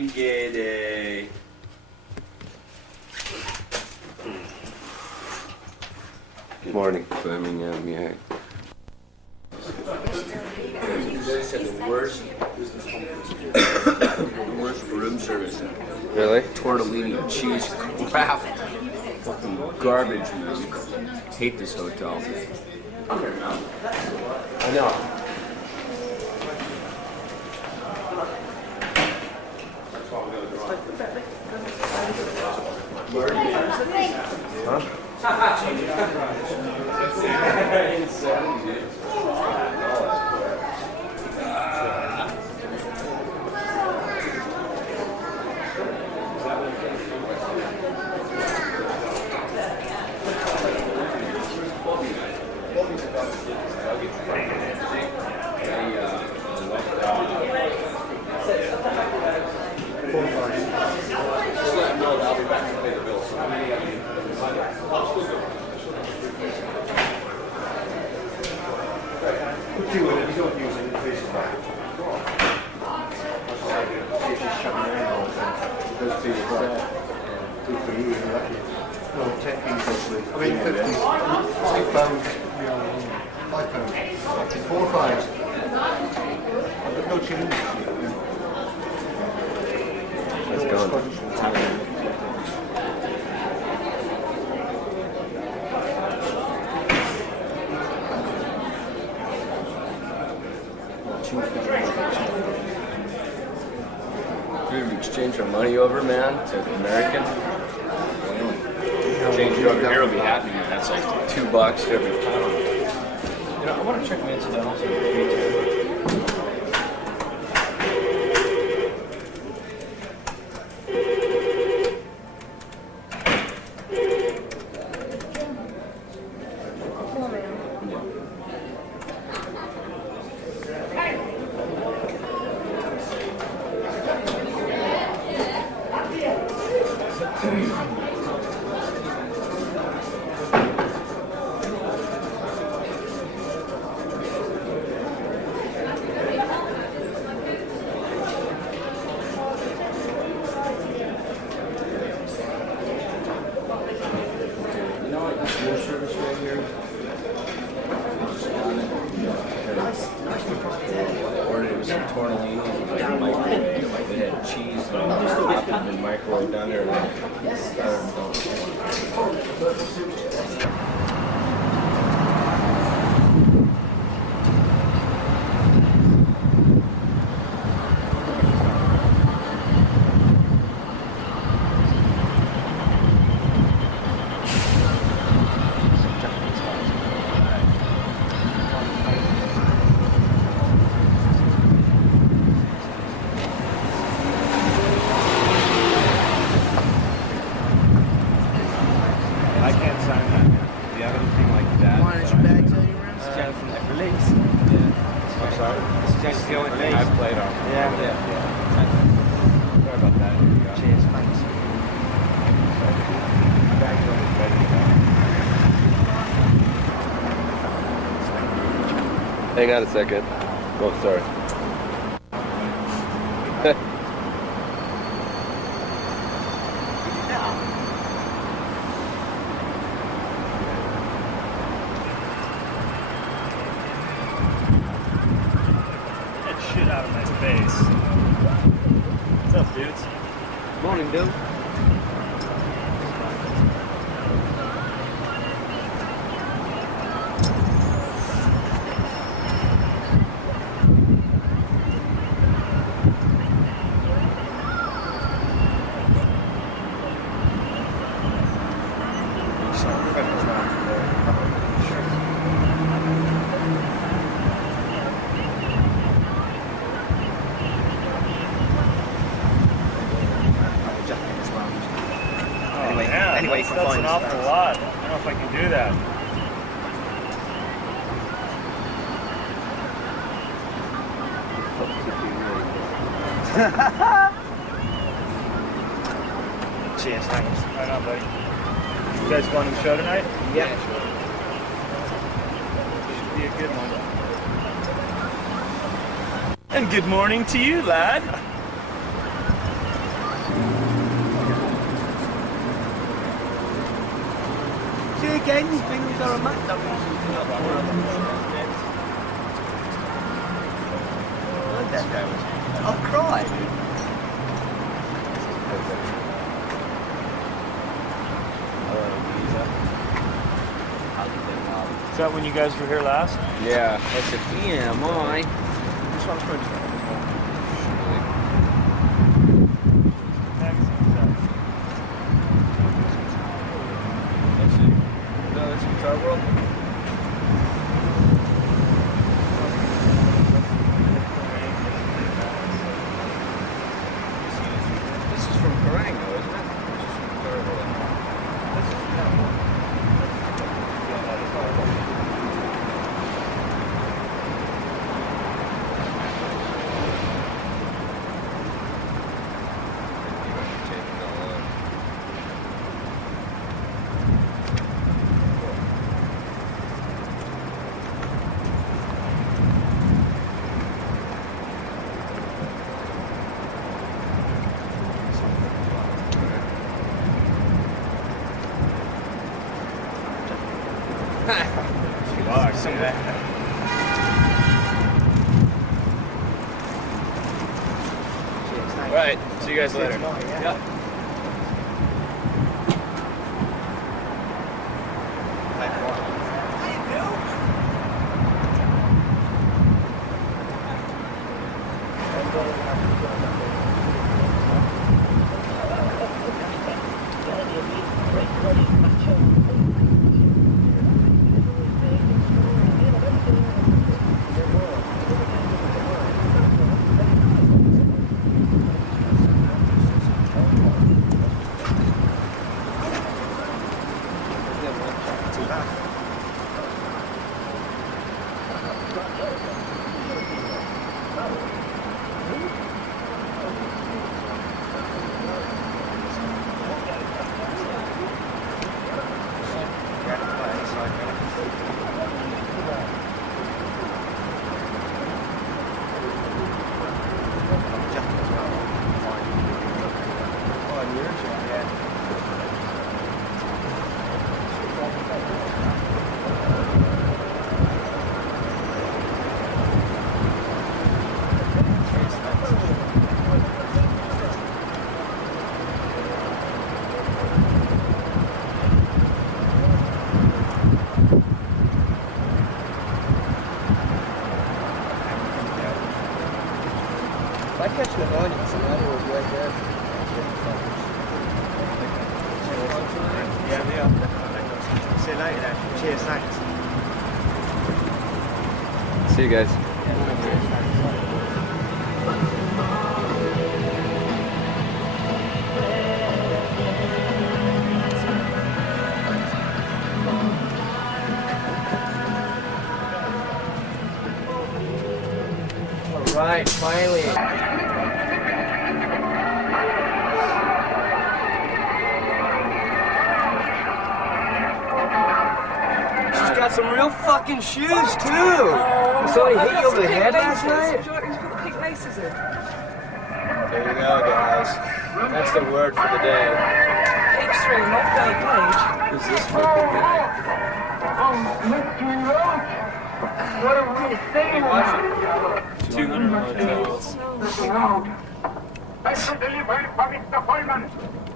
Happy Gay Day. Good morning, Birmingham, yeah. They said the worst room service. Really? Tortellini, cheese, crap. Fucking garbage, man. Hate this hotel. I know. Dude, we exchange our money over, man, to American. Change it over here, we'll be happy, man. That's like $2 every time. You know, I want to check my incidentals. Ordered it some tortellini, like they had cheese and the microwave down there. I can't sign that. Do you have anything like that? Why don't you bags out your rims? I'm sorry. That's the only thing I've played on. Yeah. Sorry about that. Here we go. Cheers, thanks. Back when it's ready to go. Hang on a second. Oh, sorry. Shit out of my face. What's up, dudes? Morning, dude. Anyway, that's an awful lot. I don't know if I can do that. Cheers, thanks. Right on, buddy. You guys going to the show tonight? Yeah. Should be a good one. And good morning to you, lad. again, things are a matter. I've cried. Is that when you guys were here last? Yeah, I said BMI. That's what I'm trying to Let's see. No, that's Guitar World. This is from Kerrang, though, isn't it? This is from Guitar World. See that? All right, see you guys later. Yeah. I catch the morning, so I always wait there. Yeah, we are. See you later then. Cheers, thanks. See you guys. Right, finally. She's got some real fucking shoes too. Somebody hit you over the head last night? Who's put the pink laces in? There you go, guys. That's the word for the day. H3, not third page. Is this fucking guy? Watch it. 200 hotels.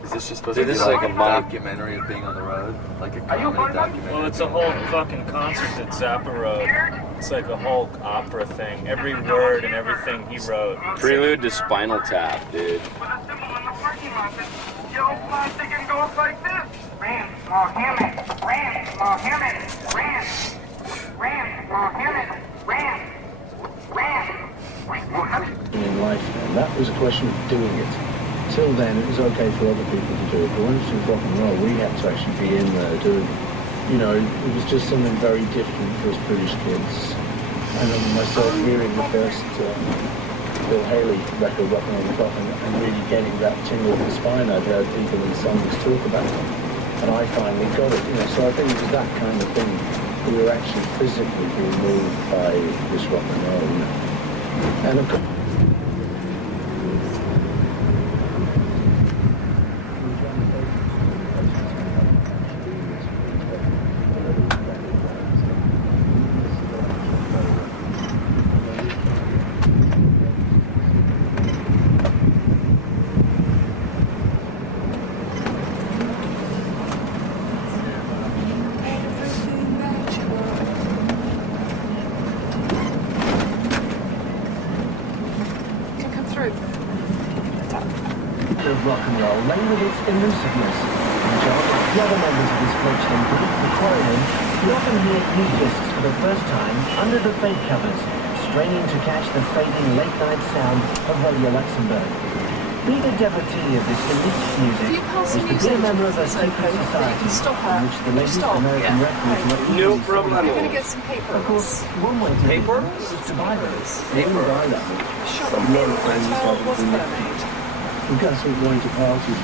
Is this just supposed to be like a documentary of being on the road? Like a comedy documentary? Well, it's a whole fucking concert that Zappa wrote. It's like a whole opera thing. Every word and everything he wrote. Prelude to Spinal Tap, dude. In life, and that was a question of doing it. Till then, it was okay for other people to do it, but once it was rock and roll, we had to actually be in there doing it. You know, it was just something very different for us British kids. I remember myself hearing the first Bill Haley record, Rockin' on the Clock, and really getting that tingle in the spine. I'd heard people in songs talk about it, and I finally got it. You know, so I think it was that kind of thing. We were actually physically being moved by this rock and roll, you know. And of course, rock and roll lay with its elusiveness. And John, like the other members of his fledgling group, the Quarrymen, we often hear new discs for the first time under the fake covers, straining to catch the fading late-night sound of Radio Luxembourg. Being a devotee of this elite music is to be a member of a secret society in which the latest American records were No easily problem. We're going to get some paper. Of course, one way to Paper? is to buy them. Paper. Buy them. Shop in hotel was mermaid. We've got some going to parties.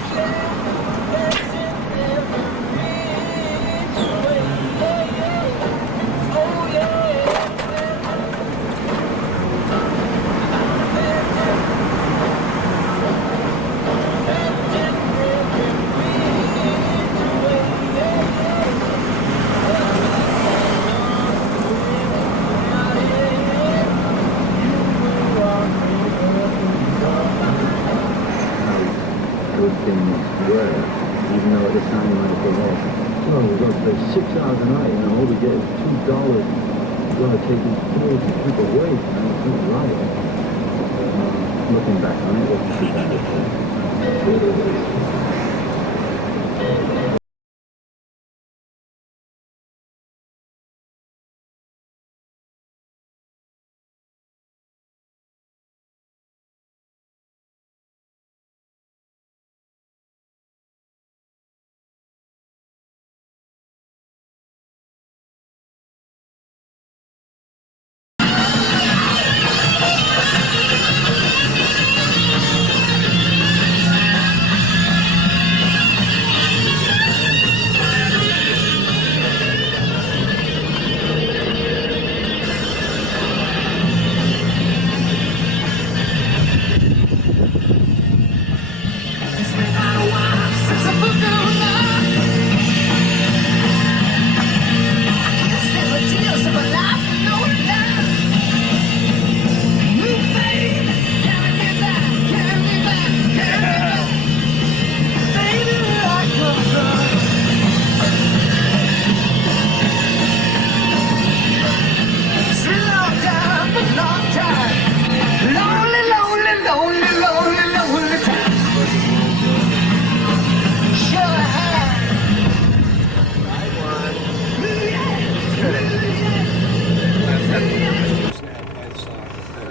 Those things were, even though at the time you might have thought, oh, we've got to pay 6 hours a night and all we get is $2. We're going to take these kids and people away. And it's not right. Looking back on it, it wasn't too bad.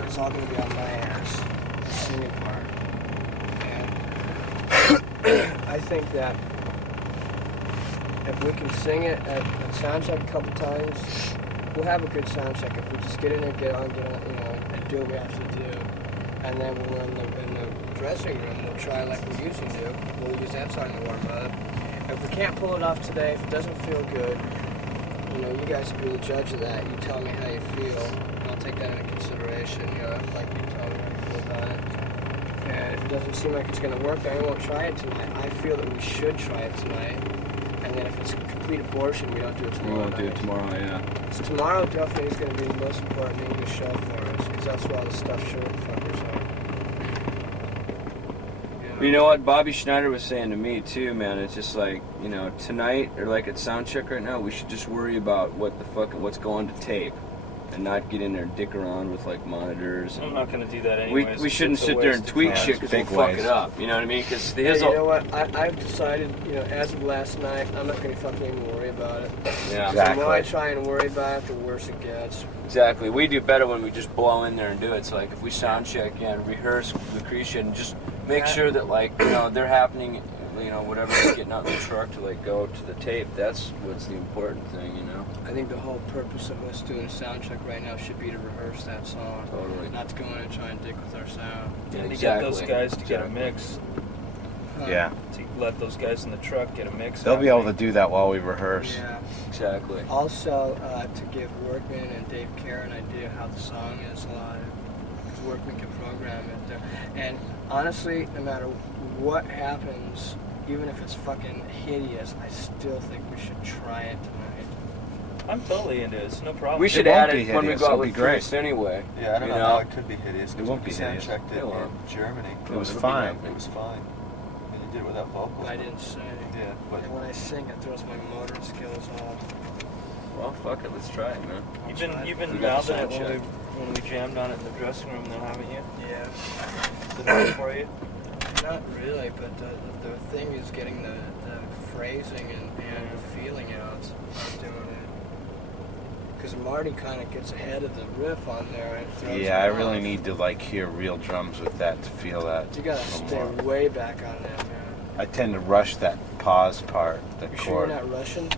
It's all going to be on my ass, the singing part. And I think that if we can sing it at sound check a couple times, we'll have a good sound check. If we just get in there, get on, and do what we have to do. And then when we're in the dressing room, we'll try like we usually do. We'll use that song to warm up. If we can't pull it off today, if it doesn't feel good, you guys will be the judge of that. You tell me how you feel, and I'll take that into consideration, like you tell me how you feel about it. And if it doesn't seem like it's going to work, then we won't try it tonight. I feel that we should try it tonight. And then if it's a complete abortion, we don't do it tomorrow. We won't do it tomorrow, yeah. So tomorrow definitely is going to be the most important English show for us, because that's where all the stuffed shirt fuckers are. You know what Bobby Schneider was saying to me too, man. It's just like, tonight or like at sound check right now, we should just worry about what's going to tape, and not get in there and dick around with like monitors. And I'm not going to do that anyway. we shouldn't sit there and tweak shit because we'll fuck it up. You know what I mean? Because you know what? I've decided, as of last night, I'm not going to fucking even worry about it. Yeah, The more I try and worry about it, the worse it gets. Exactly. We do better when we just blow in there and do it. So like if we sound check and rehearse Lucretia and just make sure that they're happening, whatever they're getting out in the truck to go to the tape. That's what's the important thing, I think the whole purpose of us doing a sound check right now should be to rehearse that song. Totally. Not to go in and try and dick with our sound. And to get those guys to get a mix. Yeah. To let those guys in the truck get a mix. They'll be able to do that while we rehearse. Yeah. Exactly. Also, to give Workman and Dave Kerr an idea how the song is live. Because Workman can program it there. And honestly, no matter what happens, even if it's fucking hideous, I still think we should try it tonight. I'm totally into it. It's no problem. We should add it when we go out with Chris anyway. Yeah, I don't know how it could be hideous. It won't be sound hideous. checked it in Germany. It was fine. It was fine. And you did it without vocals. I didn't sing. Yeah, but And when I sing, it throws my motor skills off. Well, fuck it. Let's try it, man. You've been We got the mouthing it sound when we jammed on it in the dressing room, though, haven't you? Yeah. Did it work for you? No, Not really, but the thing is getting the phrasing and the feeling out. Not doing it. Because Marty kind of gets ahead of the riff on there and throws Yeah, I it really off. need to like hear real drums with that to feel that. You gotta a little stay more. way back on that, man. I tend to rush that pause part, the You sure chord. you're not Russian?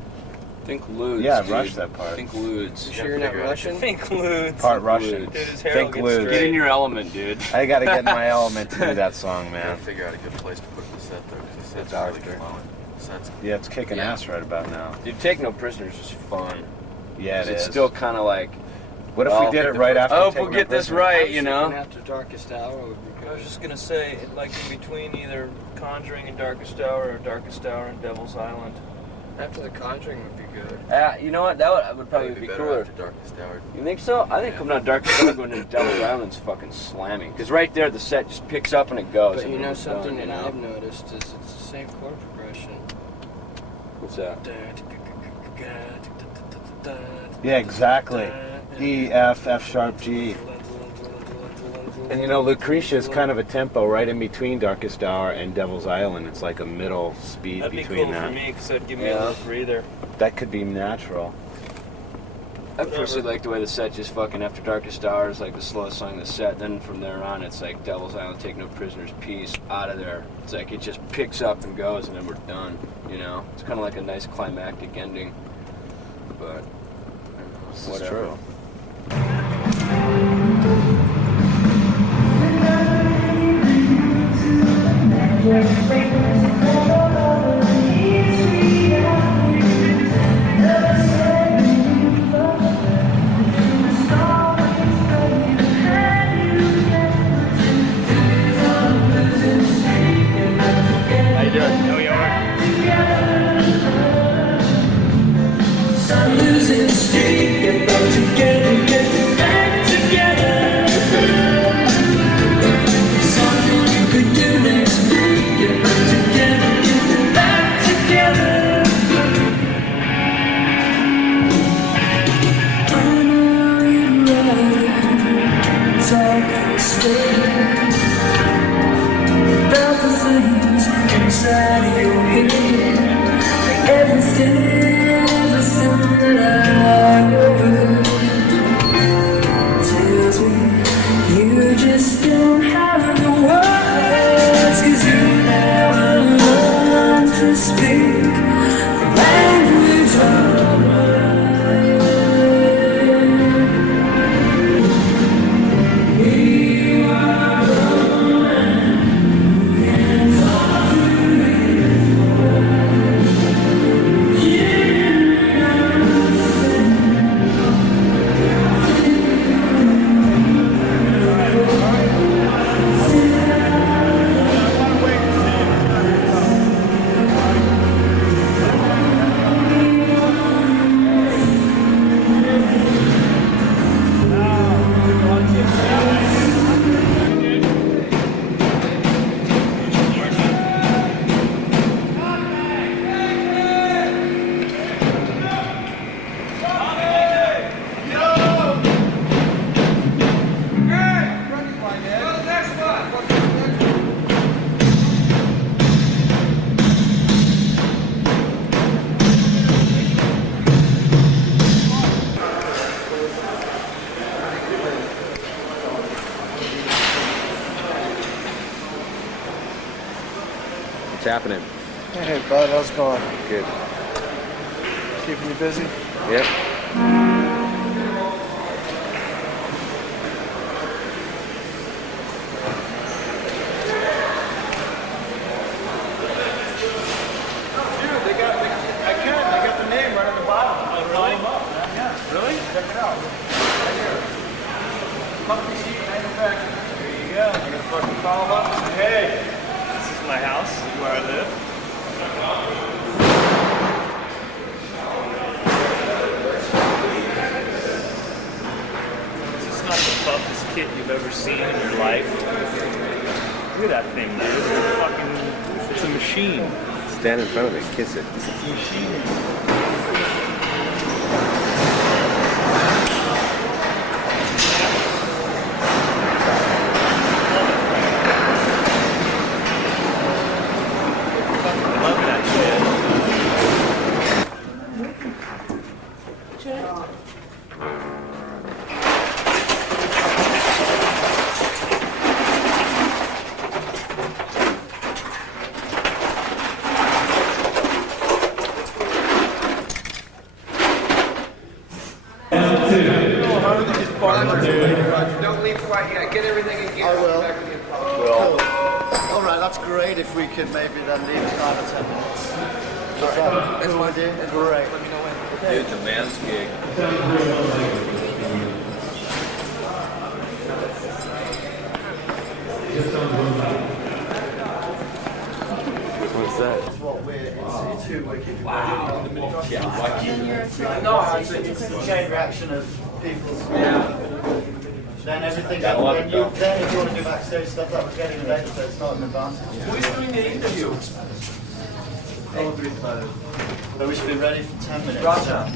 Think Ludes. Yeah, dude. rush that part. Think Ludes. You sure you're not Russian? Think Ludes. Part Russian. Dude, his hair Think will get Ludes. straight. Get in your element, dude. I gotta get in my element to do that song, Gotta man. figure out a good place to put the set though, because the set's It's really after. flowing. The set's Yeah, it's kicking Yeah. ass right about now. Dude, Take No Prisoners is fun. Yeah, 'Cause it it's is. still kind of like, What if well, we did it right after? I hope Take we'll No get this Prisoner? right, I was you know? thinking After Darkest Hour would be I was good. just gonna say, like in between either Conjuring and Darkest Hour or Darkest Hour and Devil's Island. After The Conjuring would be good. you know what? That would probably be better cooler. after Darkest Hour. You think so? I think coming out Darkest Hour going into Devil's Island's fucking slamming. Because right there, the set just picks up and it goes. But and you then know it's something done, that you know? I've noticed is it's the same chord progression. What's that? Yeah, exactly. E, F, F sharp, G. And you know, Lucretia is kind of a tempo right in between Darkest Hour and Devil's Island. It's like a middle speed That'd be between cool that. for me because that'd give me Yeah. a little breather. That could be natural. I personally like the way the set just fucking after Darkest Hour is like the slowest song in the set. Then from there on, it's like Devil's Island, Take No Prisoners, Peace, out of there. It's like it just picks up and goes, and then we're done. You know, it's kind of like a nice climactic ending. But This is whatever. true. How you doing? New York. What's happening? Hey, bud, how's it going? Good. Keeping you busy? Yep. They got the name right at the bottom. Oh, really? Really? Check it out. Right here. Puppy Seat Manufacturing. There you go. I'm gonna fucking call them up and say, hey, this is my house. This is where I live. Is this not the toughest kit you've ever seen in your life? Look at that thing, dude. It's a fucking, it's a machine. Stand in front of it, kiss it. It's a machine. Don't leave quite yet. Get everything in gear. I will. Cool. All right, that's great if we could maybe then leave 5 or 10 minutes. Is that cool with you? Great. Dude, the man's gig. What's that? That's what we're in situ. We're keeping No, chain reaction of people's. Then everything. Then if you want to do backstage stuff, that was getting a later, so it's not an advantage. Who's doing the interview? But we should be ready for 10 minutes. Roger.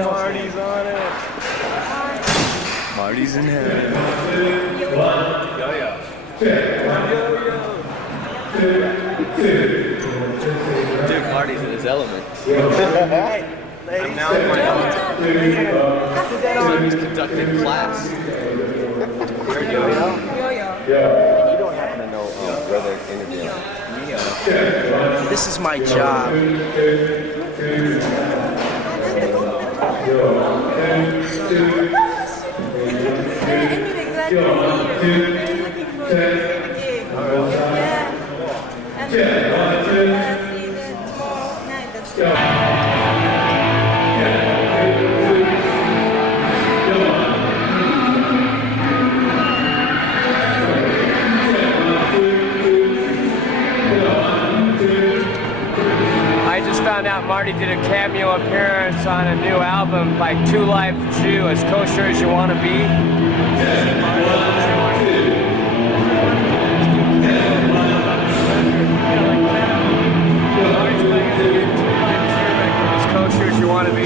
Marty's on it. Marty's in heaven. Dude, Marty's in his element. I'm now in my element. He's conducting class. You're yo-yo? You don't happen to know where they're interviewing. This is my job. I just found out Marty did a cameo appearance on a new album, like Two Life Jew, As Kosher As You Want to Be. As kosher as you want to be.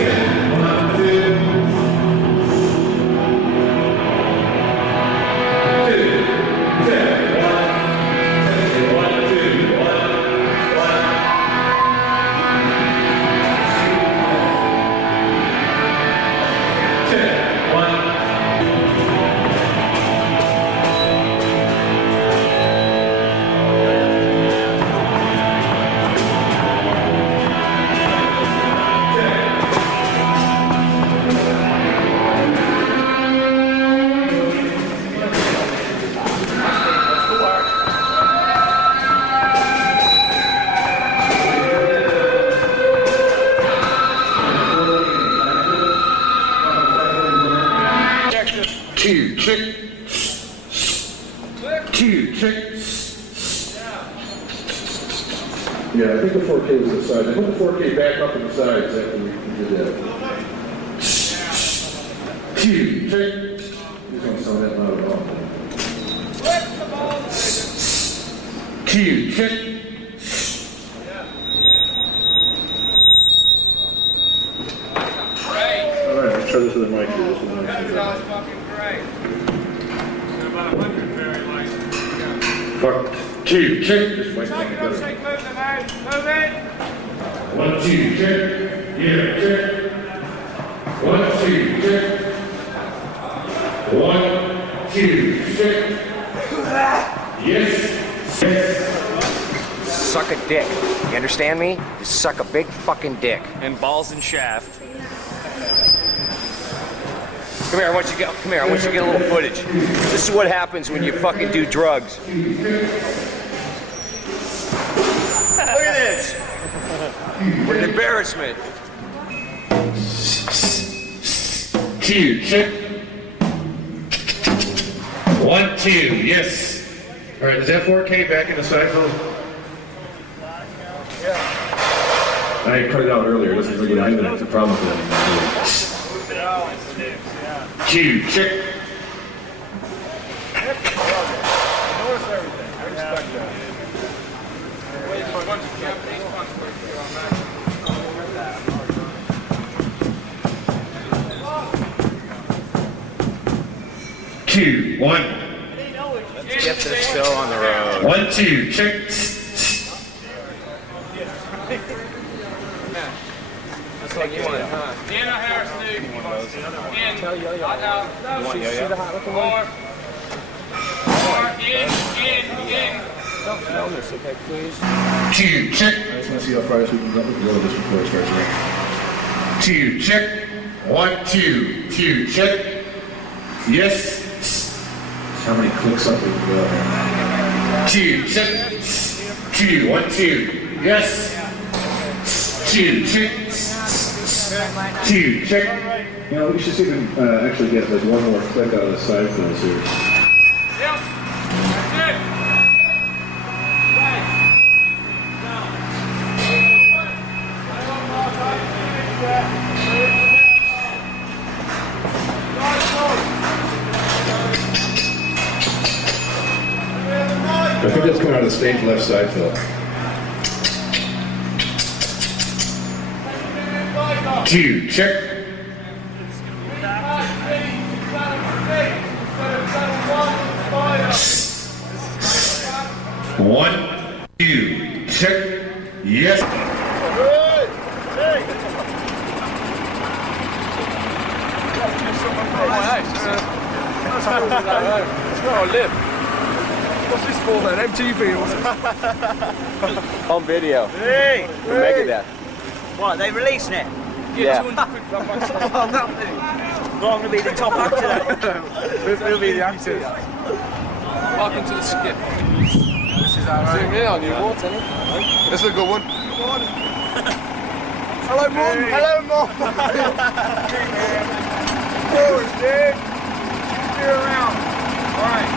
Yeah, I think the 4K was the side. I put the 4K back up in the sides after we did that. Two, check. You don't sound that loud at all. two, check. Alright, let's try this with a mic here. This is nice. That was fucking great. About 100 very light. Fuck. Two, check. This mic's Take not it up, better. shake, move them out. Move it. 1, 2, check. Yeah, check. 1, 2, check. 1, 2, check. Yes. Yes. Suck a dick. You understand me? You suck a big fucking dick. And balls and shaft. Come here, I want you to get. Come here, I want you to get a little footage. This is what happens when you fucking do drugs. Look at this. What an embarrassment. Two, check. 1, 2, yes. All right, is that 4K back in the side phone? Yeah. I cut it out earlier. It doesn't really have a problem with that. Two, check. Notice everything. I respect that. Wait, a bunch of Japanese punks work here on that. Two, 1. Get this show on the road. 1, 2, check. That's like you want it, huh? Deanna Harris, dude. In. Tell Yo-Yo. Out. See the hot looking one? More. In. Don't film this, okay, please. Two, check. I just want to see how far we can go with this before it starts right. Two, check. 1, 2, 2, check. Yes. How many clicks up we can go here? Two, check. 2, 1, 2. Yes. Two, check. 2, check. You know, we should see if we can actually get like one more click out of the side films here. Yep. That's it. I think that's coming out of the stage left side, Phil. 2, check. One, 2, check. Yes. That's where I live. What's this for then? MTV or something? On video. Hey! For Megadeth. What, they releasing it? Yeah. 200 quid for that much. Oh, nothing. Well, I'm going to be the top actor then. We'll be the actors. Welcome to the skip. This is our own. Yeah, on your water, isn't it? This is a good one. Hello, Mom. Hello, Mom. Forward, dude. You're around. All right.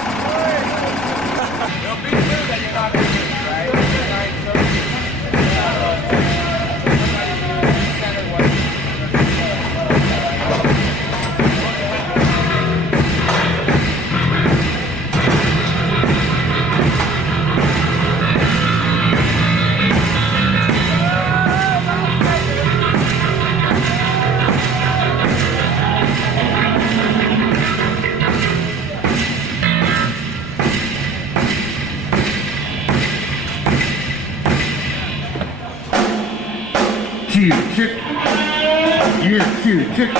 You'll be through that you're not going to do, right? Right, so... Two, check. Yeah, 2, check.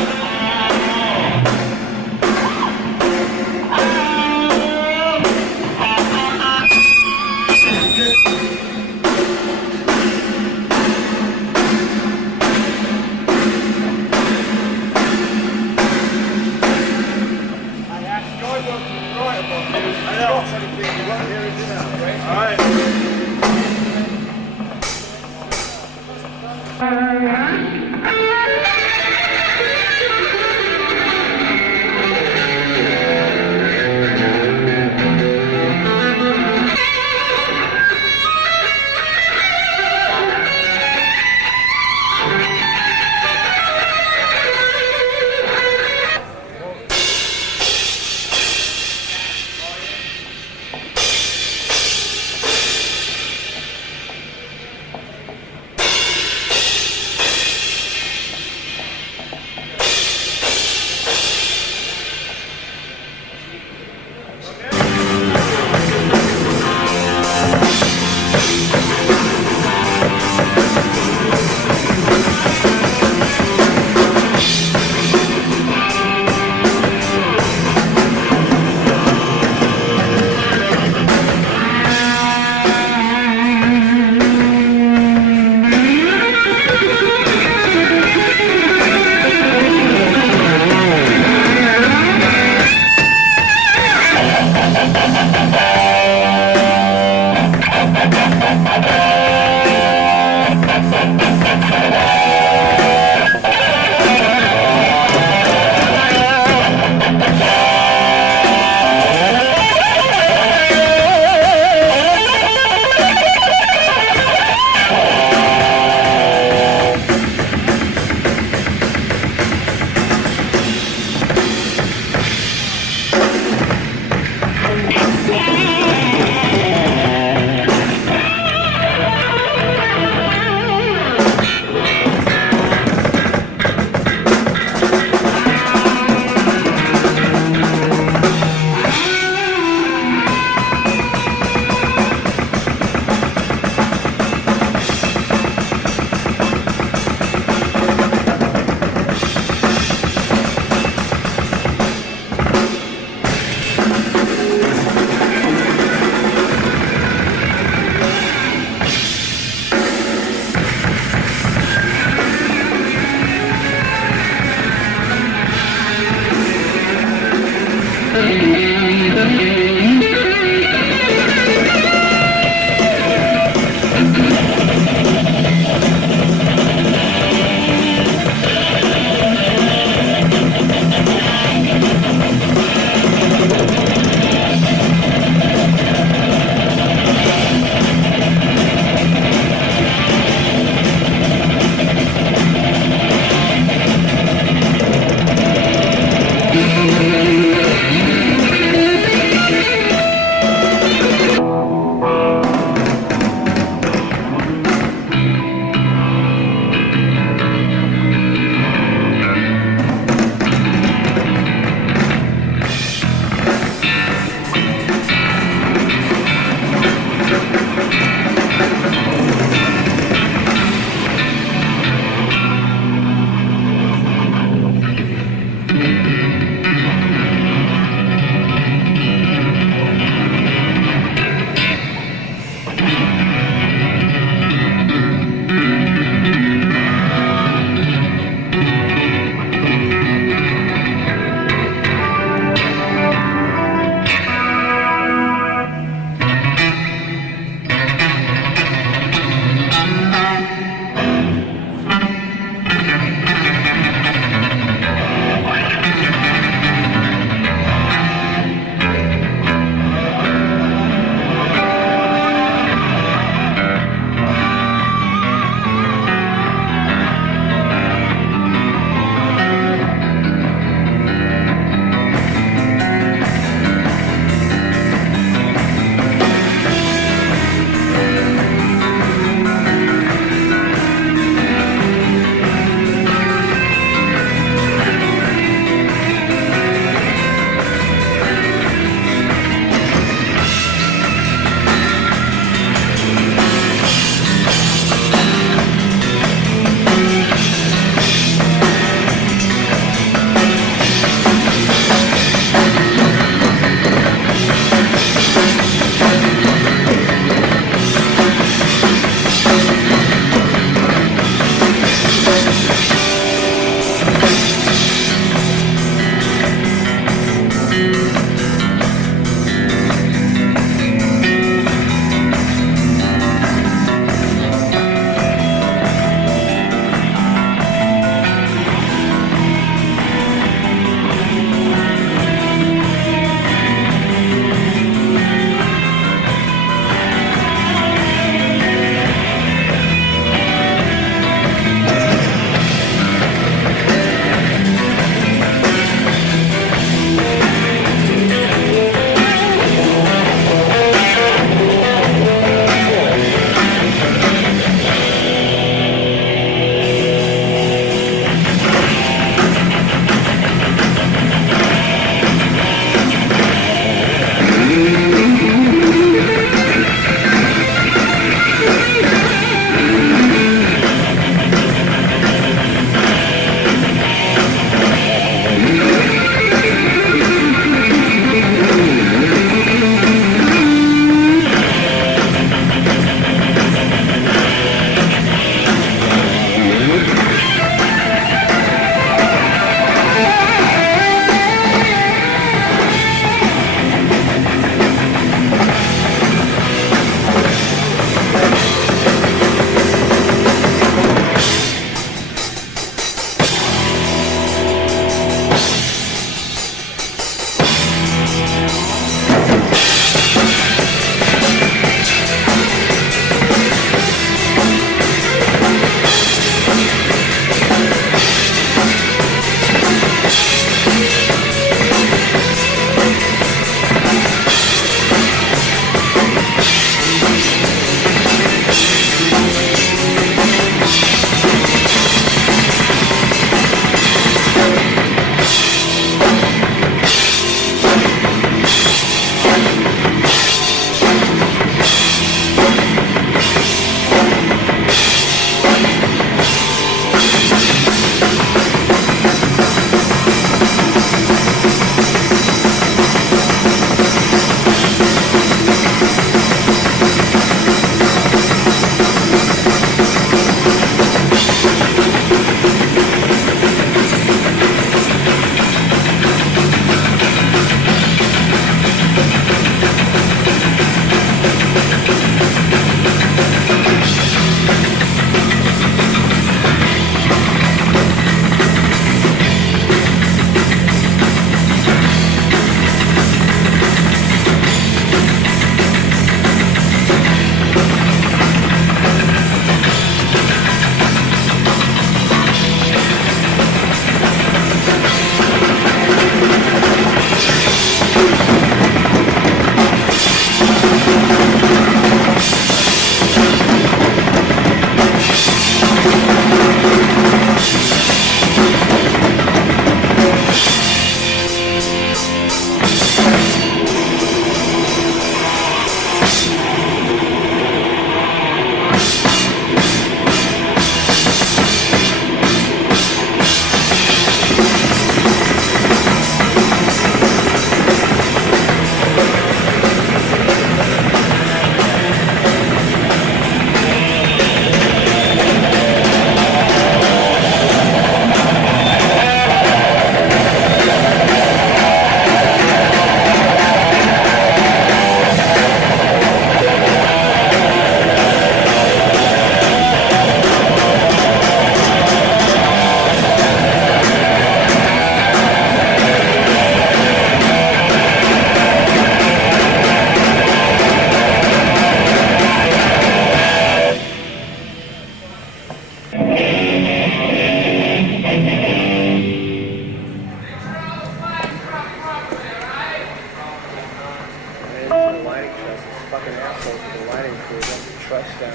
fucking assholes with the lighting crew let the trucks down.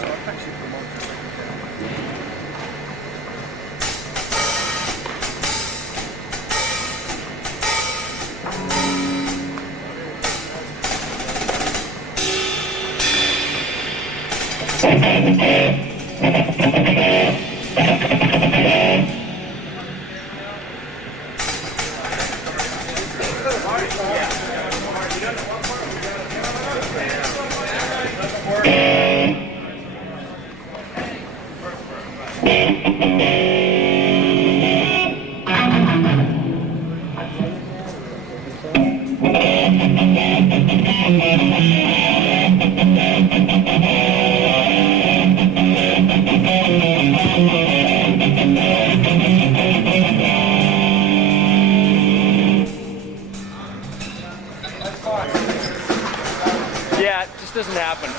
Yeah, it just doesn't happen.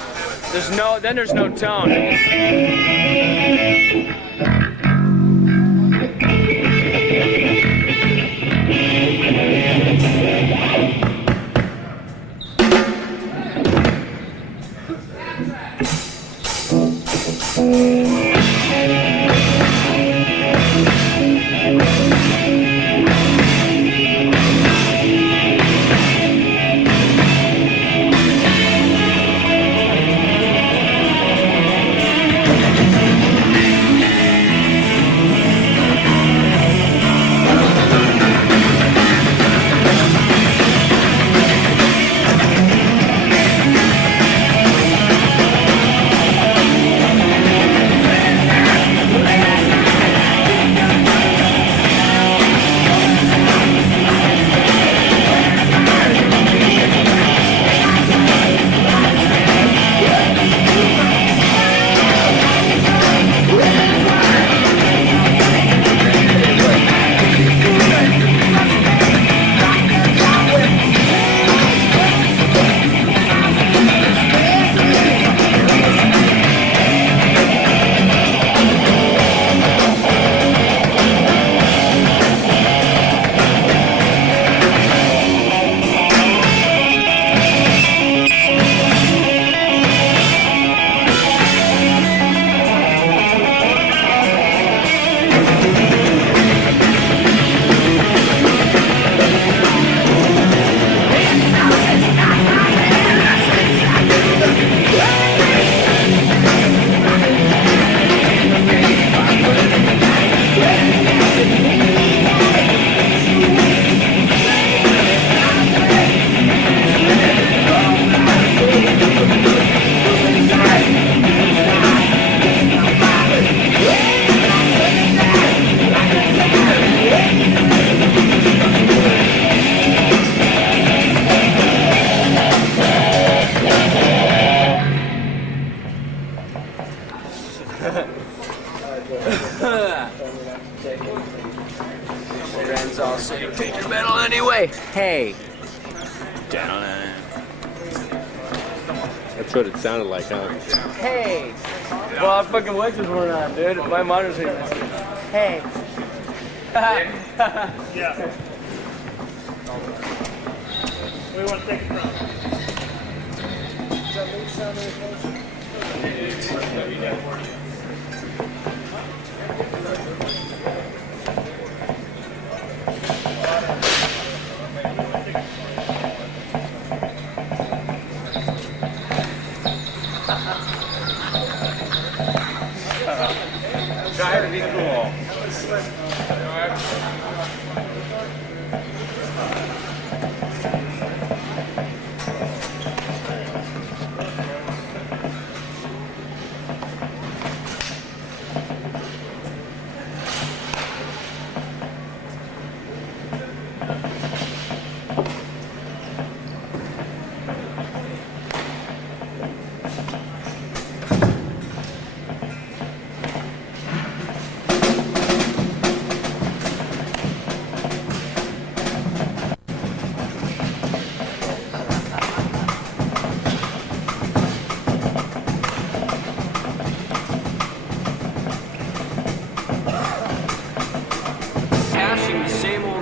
There's no tone. Ren's all saying, take your medal anyway. Hey. That's what it sounded like, huh? Hey. Well, our fucking wedges weren't on, dude. My monitor's here. Hey. Yeah. Where do you want to take it from? Try to be cool.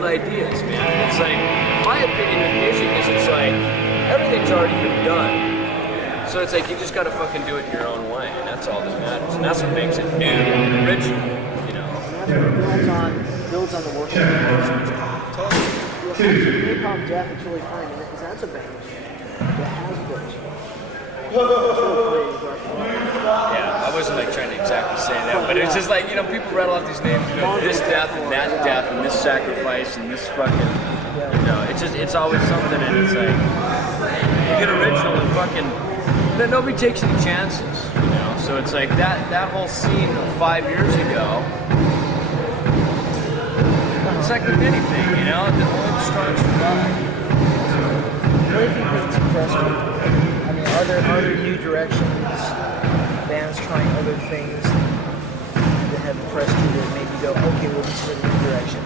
Ideas, man. It's like, my opinion of music is it's like, everything's already been done. So it's like you just gotta fucking do it in your own way, and that's all that matters. And that's what makes it new and original, you know. Builds on the work. Hip Hop Death is really fun because that's a band that has books. Yeah, I wasn't like trying to exactly say that, but it's just like, you know, people rattle off these names, you know, this death and that death and this sacrifice and this fucking, you know, it's always something, and it's like, you get original and fucking, nobody takes any chances, you know, so it's like that whole scene of 5 years ago, it's like with anything, you know, the old strong survive. What do you think makes impressive? I mean, are there new directions, bands trying other things that have impressed you that maybe go, okay, well, this is a new direction.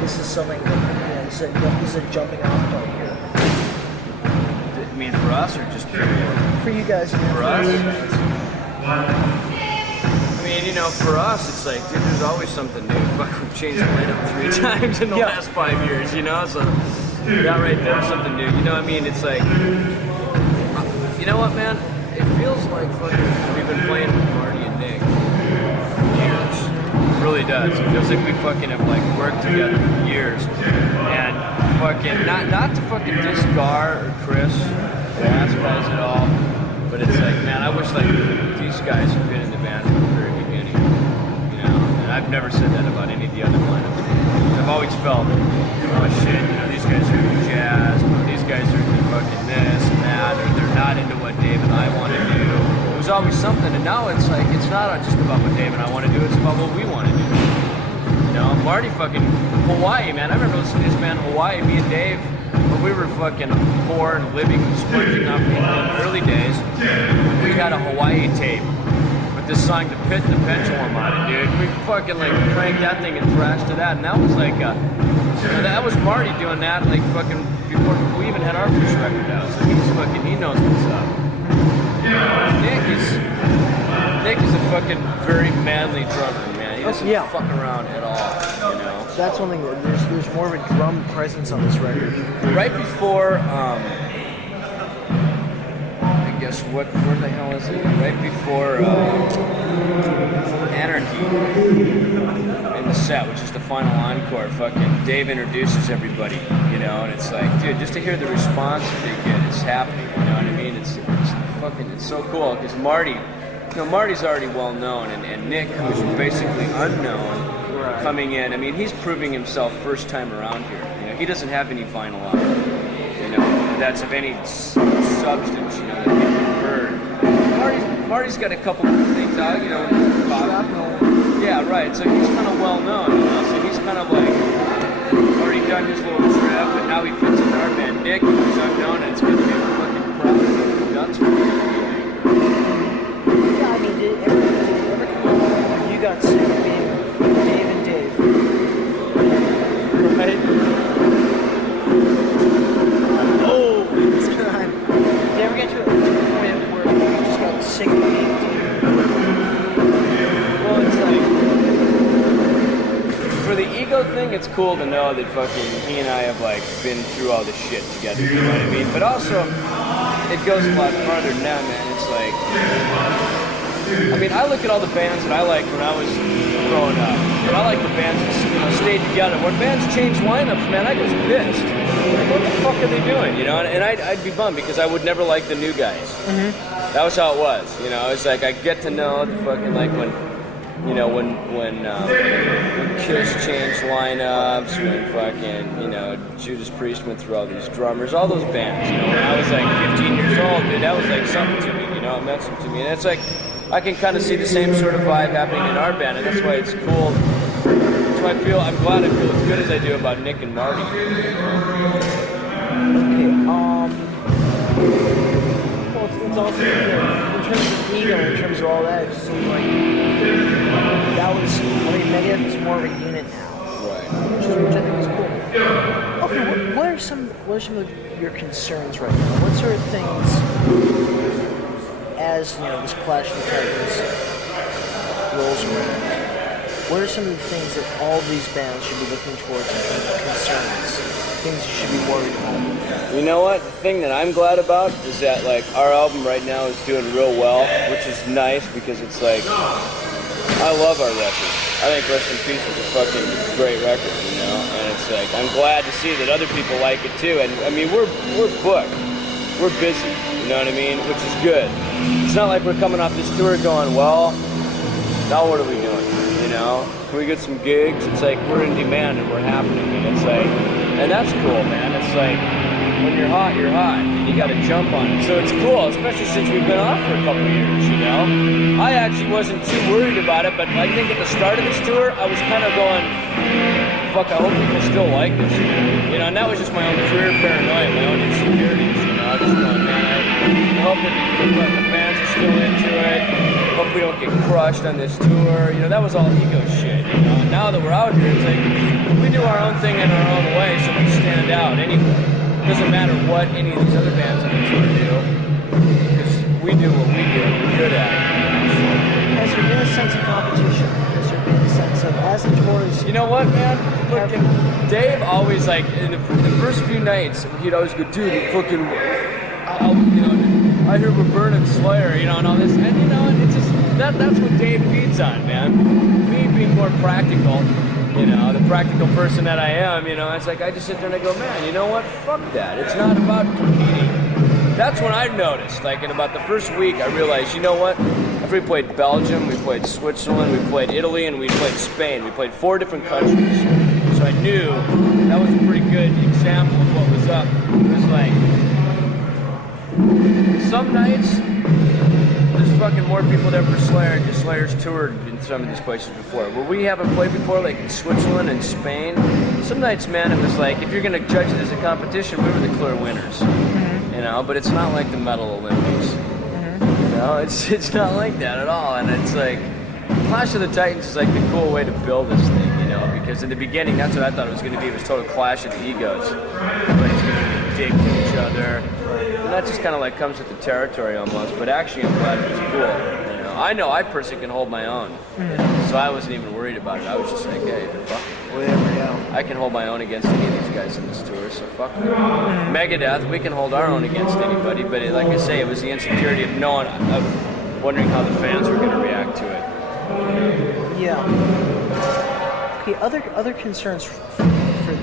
This is something that, you know, this is a jumping off point here. I mean, for us or just period? For you guys. For us? I mean, you know, for us, it's like, dude, there's always something new. Fuck, we've changed the lineup 3 times in the last 5 years, you know? So, that right there's something new. You know what I mean? It's like, you know what, man? It feels like fucking we've been playing with Marty and Nick for years. It really does. It feels like we fucking have like worked together for years. And fucking, not to fucking diss Gar or Chris or last guys at all, but it's like, man, I wish like these guys had been in the band from the very beginning. You know? And I've never said that about any of the other lineups. I've always felt, oh shit, you know, these guys are into jazz, these guys are into fucking this and that, or they're not into what Dave and I want to do. It was always something, and now it's like, it's not just about what Dave and I want to do, it's about what we want to do. You know, Marty fucking, Hawaii, man, I remember listening to this band Hawaii, me and Dave, when we were fucking poor and living, splurging up in the early days, we had a Hawaii tape. This song, The Pit and the Pendulum on it, dude. We fucking like cranked that thing and thrashed to that, and that was like, you know, that was Marty doing that, like fucking before we even had our first record out. So he's fucking, he knows what's up. Nick is a fucking very manly drummer, man. He doesn't fuck around at all, you know. That's one thing. There's more of a drum presence on this record. Right before, where the hell is it? Right before Anarchy in the set, which is the final encore, fucking Dave introduces everybody, you know, and it's like, dude, just to hear the response that they get, it's happening, you know what I mean? It's so cool, because Marty, you know, Marty's already well known, and Nick, who's basically unknown, coming in, I mean, he's proving himself first time around here, you know, he doesn't have any vinyl on, you know, that's of any substance, you know, that people have heard. Marty's got a couple of things out, you know, yeah, right, so he's kind of well known, you know, so he's kind of like already done his little trip, and now he fits into our band. Nick, who's unknown, and it's going to be a fucking problem to get nuts for him. Yeah, I mean, did ever come up when you got sick of being Dave and Dave? Right? Oh, it's time. Did you ever get to a point where you just got sick of being Dave? Well, it's like, for the ego thing, it's cool to know that fucking he and I have like been through all this shit together, you know what I mean? But also, it goes a lot farther than that, man. It's like, I mean, I look at all the bands that I liked when I was growing up, and I like the bands that, you know, stayed together. When bands change lineups, man, I was pissed. Like, what the fuck are they doing, you know? And I'd be bummed because I would never like the new guys. Mm-hmm. That was how it was, you know? It's like I get to know the fucking, like, when, you know, when Kiss changed lineups, when fucking, you know, Judas Priest went through all these drummers, all those bands, you know, when I was like 15 years old, dude, that was like something to me, you know, it meant something to me. And it's like, I can kind of see the same sort of vibe happening in our band, and that's why it's cool. That's why I'm glad I feel as good as I do about Nick and Marty. Okay, well, it's also, in terms of ego, in terms of all that, it just seems like that was, I mean, Megadeth is more of a unit now. Right. Which I think is cool. Okay, what are some of your concerns right now? What sort of things, as, you know, this Clash of the Titans rolls around, what are some of the things that all these bands should be looking towards in terms of concerns? things you should be worried about? You know what? The thing that I'm glad about is that like our album right now is doing real well, which is nice because it's like I love our record. I think Rest in Peace is a fucking great record, you know. And it's like I'm glad to see that other people like it too. And I mean we're booked, we're busy, you know what I mean, which is good. It's not like we're coming off this tour going, well, now what are we doing? You know, can we get some gigs? It's like we're in demand and we're happening, and it's like, and that's cool, man. It's like when you're hot, and you got to jump on it. So it's cool, especially since we've been off for a couple of years. You know, I actually wasn't too worried about it, but I think at the start of this tour, I was kind of going, fuck, I hope people still like this shit. You know, and that was just my own career paranoia, my own insecurities. You know, I was going, man, I hope that the fans are still into it. Hope we don't get crushed on this tour. You know, that was all ego shit. You know, and now that we're out here, it's like we do our own thing in our own way, so we stand out anyway. It doesn't matter what any of these other bands on the tour do, because we do what we do. We're good at it. Has there been a sense of competition? Has there been a sense of as the tours? You know what, man? Fucking Dave always like in the first few nights, he'd always go, dude, fucking, you know. I hear we're burning Slayer, you know, and all this, and you know, and it's just that's what Dave feeds on, man. Me being more practical, you know, the practical person that I am, you know, it's like I just sit there and I go, man, you know what? Fuck that. It's not about competing. That's when I noticed, like in about the first week, I realized, you know what? After we played Belgium, we played Switzerland, we played Italy, and we played Spain. We played 4 different countries. So I knew that was a pretty good example of what was up. It was like, some nights, there's fucking more people there for Slayer, because Slayer's toured in some of these places before. Where we haven't played before, like in Switzerland and Spain, some nights, man, it was like, if you're going to judge it as a competition, we were the clear winners. Mm-hmm. You know, but it's not like the Metal Olympics. Mm-hmm. You know, it's not like that at all. And it's like, Clash of the Titans is like the cool way to build this thing, you know, because in the beginning, that's what I thought it was going to be. It was total clash of egos. Everybody's going to be dick to each other. And that just kind of like comes with the territory almost, but actually I'm glad it was cool. You know I personally can hold my own, so I wasn't even worried about it. I was just like, hey, fuck it. Whatever, yeah. I can hold my own against any of these guys in this tour, so fuck it. Megadeth, we can hold our own against anybody, but like I say, it was the insecurity of knowing, of wondering how the fans were going to react to it. Yeah. Okay, other concerns for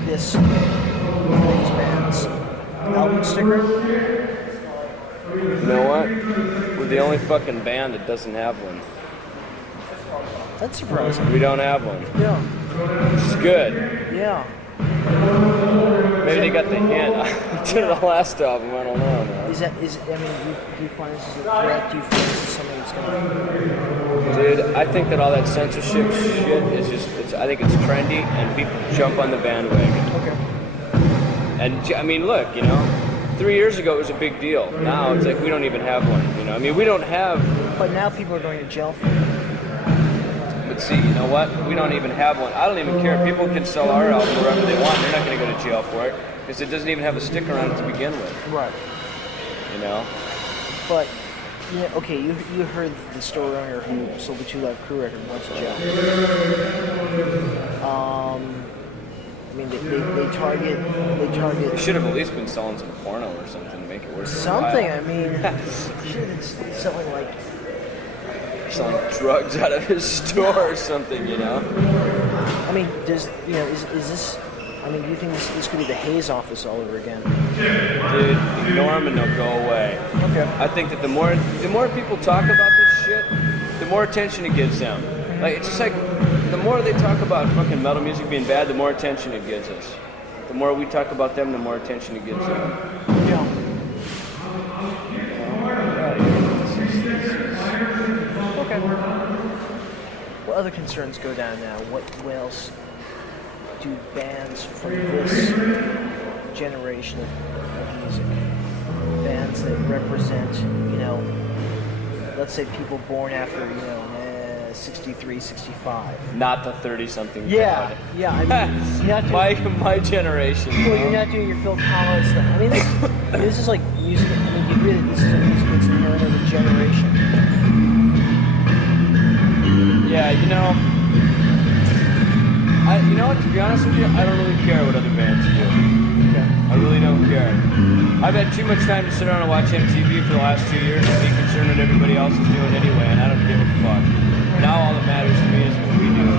these bands. Album sticker? You know what? We're the only fucking band that doesn't have one. That's surprising. We don't have one. Yeah. It's good. Yeah. Maybe they got the hint to the last album. I don't know. Man. Do you find this is a threat? Do you feel this is something that's going to... Dude, I think that all that censorship shit is just, I think it's trendy and people jump on the bandwagon. Okay. And I mean, look, you know, 3 years ago it was a big deal. Now it's like we don't even have one, you know. I mean, we don't have... But now people are going to jail for it. But see, you know what? We don't even have one. I don't even care. People can sell our album wherever they want. They're not going to go to jail for it because it doesn't even have a sticker on it to begin with. Right. You know? But, yeah, okay, you heard the store owner who sold the 2 Live Crew record went to jail. I mean, they target... They should have at least been selling some porno or something to make it worth it. Something, I mean, should have been selling, like... Selling drugs out of his store or something, you know? I mean, is this... I mean, do you think this could be the Hayes office all over again? Dude, ignore them and they'll go away. Okay. I think that the more people talk about this shit, the more attention it gives them. Like, it's just like... The more they talk about fucking metal music being bad, the more attention it gives us. The more we talk about them, the more attention it gives them. Yeah. Okay. What other concerns go down now? What else do bands from this generation of music, bands that represent, you know, let's say people born after, you know, 63, 65. Not the 30-something. Yeah, crowd. yeah. I mean, you're not doing, my generation. Well, you're not doing your Phil Collins stuff. I mean, this is like music. I mean, this is a music that's inherent of a generation. Yeah, you know, to be honest with you, I don't really care what other bands do. I really don't care. I've had too much time to sit around and watch MTV for the last 2 years and be concerned what everybody else is doing anyway, and I don't give a fuck. Now all that matters to me is what we do.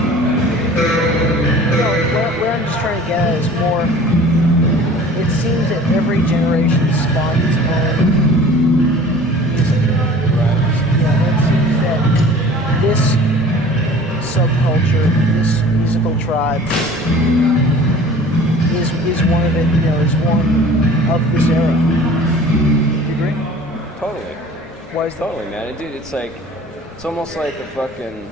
What I'm just trying to get at is more, it seems that every generation spawned its own music. Right. It seems that this subculture, this musical tribe, is one of it, is one of this era. You agree? Totally. Why is that? Totally, man. Dude, it's almost like a fucking...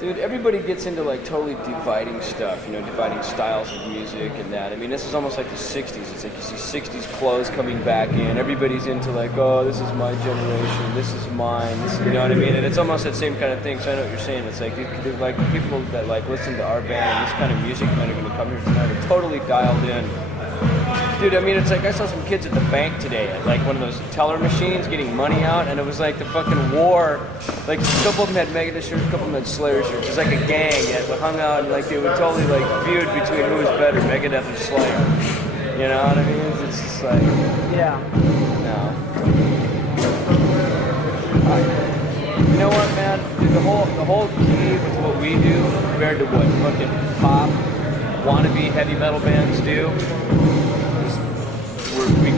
Dude, everybody gets into like totally dividing stuff, dividing styles of music and that. I mean, this is almost like the 60s. It's like you see 60s clothes coming back in. Everybody's into like, oh, this is my generation, this is mine, you know what I mean? And it's almost that same kind of thing, so I know what you're saying. It's like, like people that like listen to our band and this kind of music that are going to come here tonight are totally dialed in. Dude, I mean, it's like I saw some kids at the bank today at like one of those teller machines getting money out, and it was like the fucking war. Like a couple of them had Megadeth shirts, a couple of them had Slayer shirts. It's like a gang that hung out and like they would totally like feud between who was better, Megadeth or Slayer. You know what I mean? It's just like, yeah. No. You know what, man? Dude, the whole key with what we do compared to what fucking pop wannabe heavy metal bands do.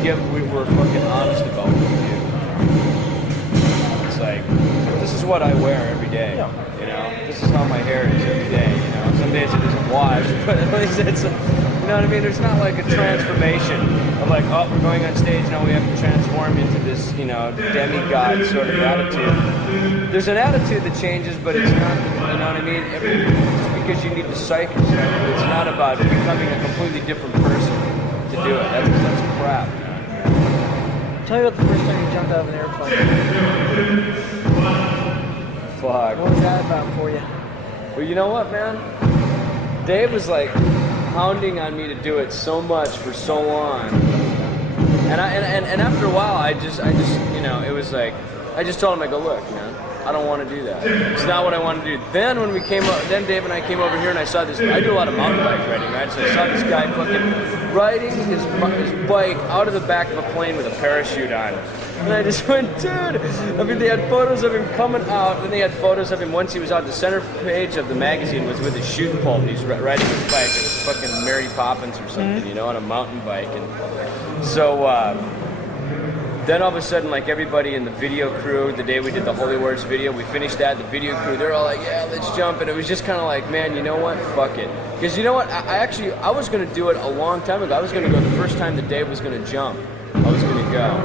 We're fucking honest about what we do. It's like, this is what I wear every day, This is how my hair is every day, Some days it isn't washed, but at least it's, you know what I mean? There's not like a transformation of like, oh, we're going on stage, now we have to transform into this, demigod sort of attitude. There's an attitude that changes, but it's not, you know what I mean? Just because you need to psych yourself, it's not about becoming a completely different person to do it. That's crap. Tell me about the first time you jumped out of an airplane. Fuck. What was that about for you? Well, you know what, man? Dave was like hounding on me to do it so much for so long, and after a while, I just it was like I just told him, I go, look, man, I don't want to do that. It's not what I want to do. Then when then Dave and I came over here and I saw this. I do a lot of mountain bike riding, right? So I saw this guy fucking riding his bike out of the back of a plane with a parachute on. And I just went, dude. I mean, they had photos of him coming out, and they had photos of him once he was out. The center page of the magazine was with his shooting pole. He's riding his bike. It was fucking Mary Poppins or something, on a mountain bike. And so then all of a sudden, like everybody in the video crew, the day we did the Holy Wars video, we finished that. The video crew, they're all like, yeah, let's jump. And it was just kind of like, man, you know what? Fuck it. Because you know what? I was going to do it a long time ago. I was going to go the first time that Dave was going to jump. I was going to go.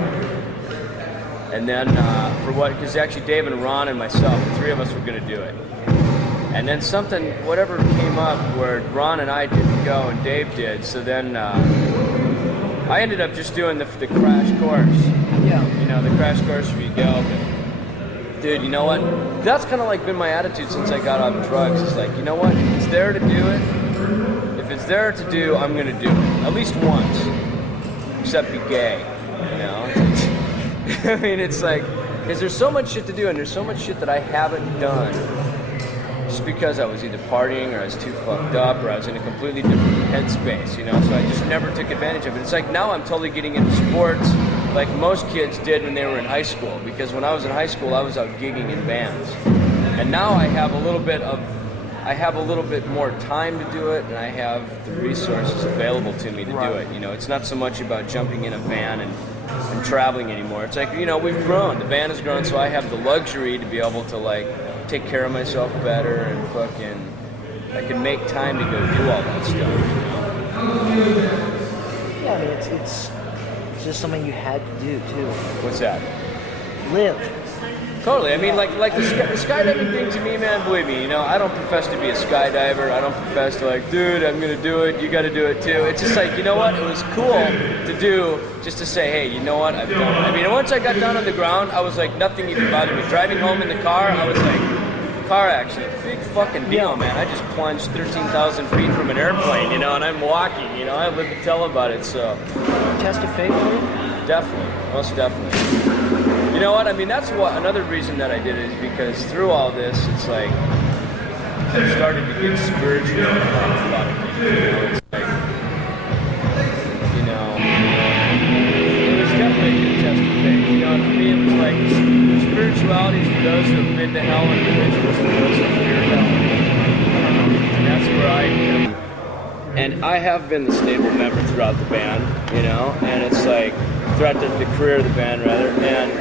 And then because actually Dave and Ron and myself, the three of us were going to do it. And then whatever came up where Ron and I didn't go and Dave did. So then I ended up just doing the crash course. Yeah. The crash course where you go. Dude, you know what? That's kind of like been my attitude since I got off drugs. It's like, you know what? If it's there to do it, if it's there to do, I'm going to do it. At least once. Except be gay. I mean, it's like, because there's so much shit to do, and there's so much shit that I haven't done just because I was either partying or I was too fucked up or I was in a completely different headspace, so I just never took advantage of it. It's like now I'm totally getting into sports like most kids did when they were in high school, because when I was in high school, I was out gigging in bands. And now I have a little bit more time to do it, and I have the resources available to me to do it. It's not so much about jumping in a van and traveling anymore. It's like, we've grown. The band has grown, so I have the luxury to be able to, like, take care of myself better and fucking... I can make time to go do all that stuff, Yeah, I mean, it's just something you had to do, too. What's that? Live. Totally. I mean, like the skydiving thing to me, man, believe me, I don't profess to be a skydiver. I don't profess to like, dude, I'm going to do it. You got to do it too. It's just like, you know what? It was cool to do just to say, hey, you know what? I've done it. I mean, once I got down on the ground, I was like, nothing even bothered me. Driving home in the car, I was like, car accident. Big fucking deal, man. I just plunged 13,000 feet from an airplane, and I'm walking, I live to tell about it, so. Test of fate for you? Definitely. Most definitely. You know what? I mean, that's another reason that I did it is because through all this, it's like I've started to get spiritual about a lot of things. It's like those who have been to hell, individuals for those who fear hell. And that's where I am. And I have been the stable member throughout the band, you know, and it's like, throughout the career of the band, rather, and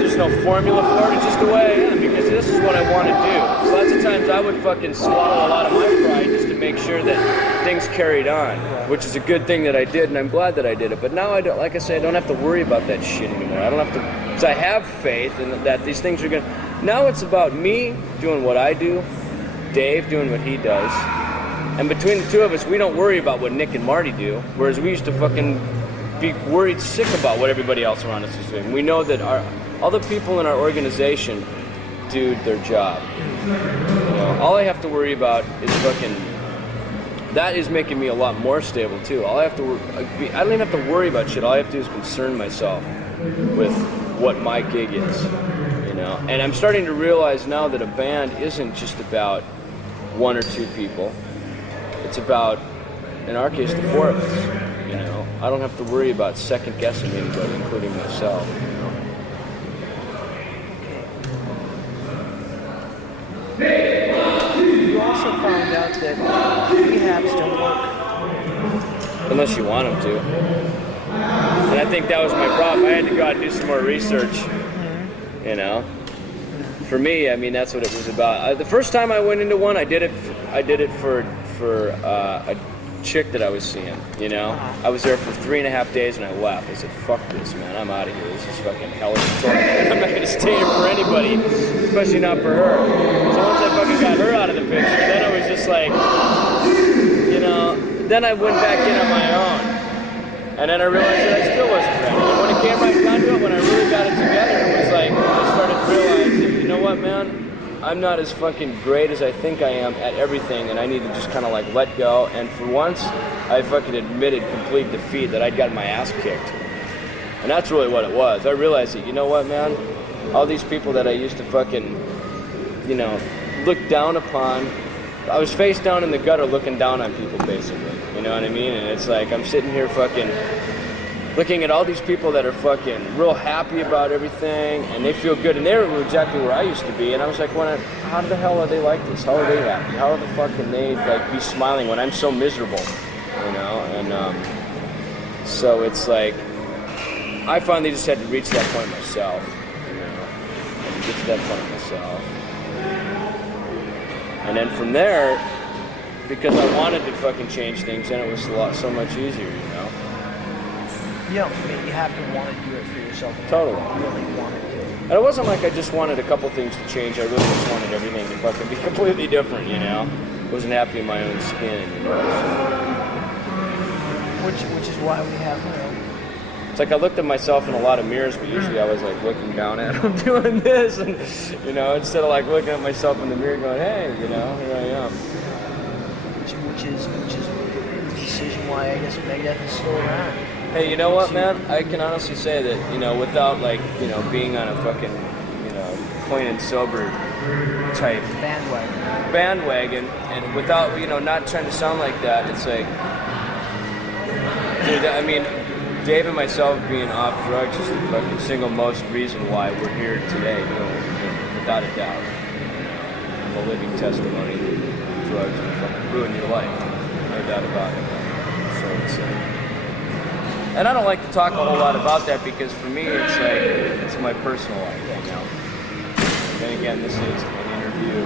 there's no formula for it, it's just the way I am, because this is what I want to do. So lots of times I would fucking swallow a lot of my pride just to make sure that things carried on, which is a good thing that I did, and I'm glad that I did it. But now I don't, like I say, I don't have to worry about that shit anymore. I don't have to, because I have faith in that these things are gonna. Now it's about me doing what I do, Dave doing what he does, and between the two of us, we don't worry about what Nick and Marty do, whereas we used to fucking be worried sick about what everybody else around us is doing. We know that all the people in our organization do their job. You know, all I have to worry about is fucking. That is making me a lot more stable too. I don't even have to worry about shit. All I have to do is concern myself with what my gig is, you know. And I'm starting to realize now that a band isn't just about one or two people. It's about, in our case, the four of us. You know, I don't have to worry about second guessing anybody, including myself. You also found out that rehabs don't work. Unless you want them to. And I think that was my problem. I had to go out and do some more research. You know, for me, I mean, that's what it was about. The first time I went into one, I did it for a chick that I was seeing. You know, I was there for 3.5 days and I left. I said, "Fuck this, man! I'm out of here. This is fucking hellish. I'm not gonna stay here for anybody, especially not for her." So once I fucking got her out of the picture, then I was just like, you know. Then I went back in on my own, and then I realized that I still wasn't ready. And when it came right down to it, when I really got it together, it was like I started to realize that, you know what, man. I'm not as fucking great as I think I am at everything, and I need to just kind of like let go. And for once, I fucking admitted complete defeat, that I'd gotten my ass kicked. And that's really what it was. I realized that, you know what, man? All these people that I used to fucking, you know, look down upon, I was face down in the gutter looking down on people, basically. You know what I mean? And it's like, I'm sitting here fucking looking at all these people that are fucking real happy about everything, and they feel good, and they're exactly where I used to be. And I was like, how the hell are they like this? How are they happy? How the fuck can they like be smiling when I'm so miserable? You know? And so it's like, I finally just had to reach that point myself. You know? I had to get to that point myself. And then from there, because I wanted to fucking change things, then it was so much easier, you know? You know, you have to want to do it for yourself. Totally. You really want to. And it wasn't like I just wanted a couple things to change. I really just wanted everything to fucking be completely different, you know? Wasn't happy in my own skin, you know? Which is why we have, you know. It's like I looked at myself in a lot of mirrors, but usually I was like looking down at them doing this, and, you know, instead of like looking at myself in the mirror going, hey, you know, here I am. Which is the decision why I guess Megadeth is still around. Hey, you know what, man? I can honestly say that, you know, without, like, you know, being on a fucking, you know, clean and sober type bandwagon, and without, you know, not trying to sound like that, it's like, dude, I mean, Dave and myself being off drugs is the fucking single most reason why we're here today, you know, without a doubt. I'm a living testimony that drugs will fucking ruin your life, no doubt about it. So it's like, and I don't like to talk a whole lot about that, because for me it's like, it's my personal life, you know. And then again, this is an interview.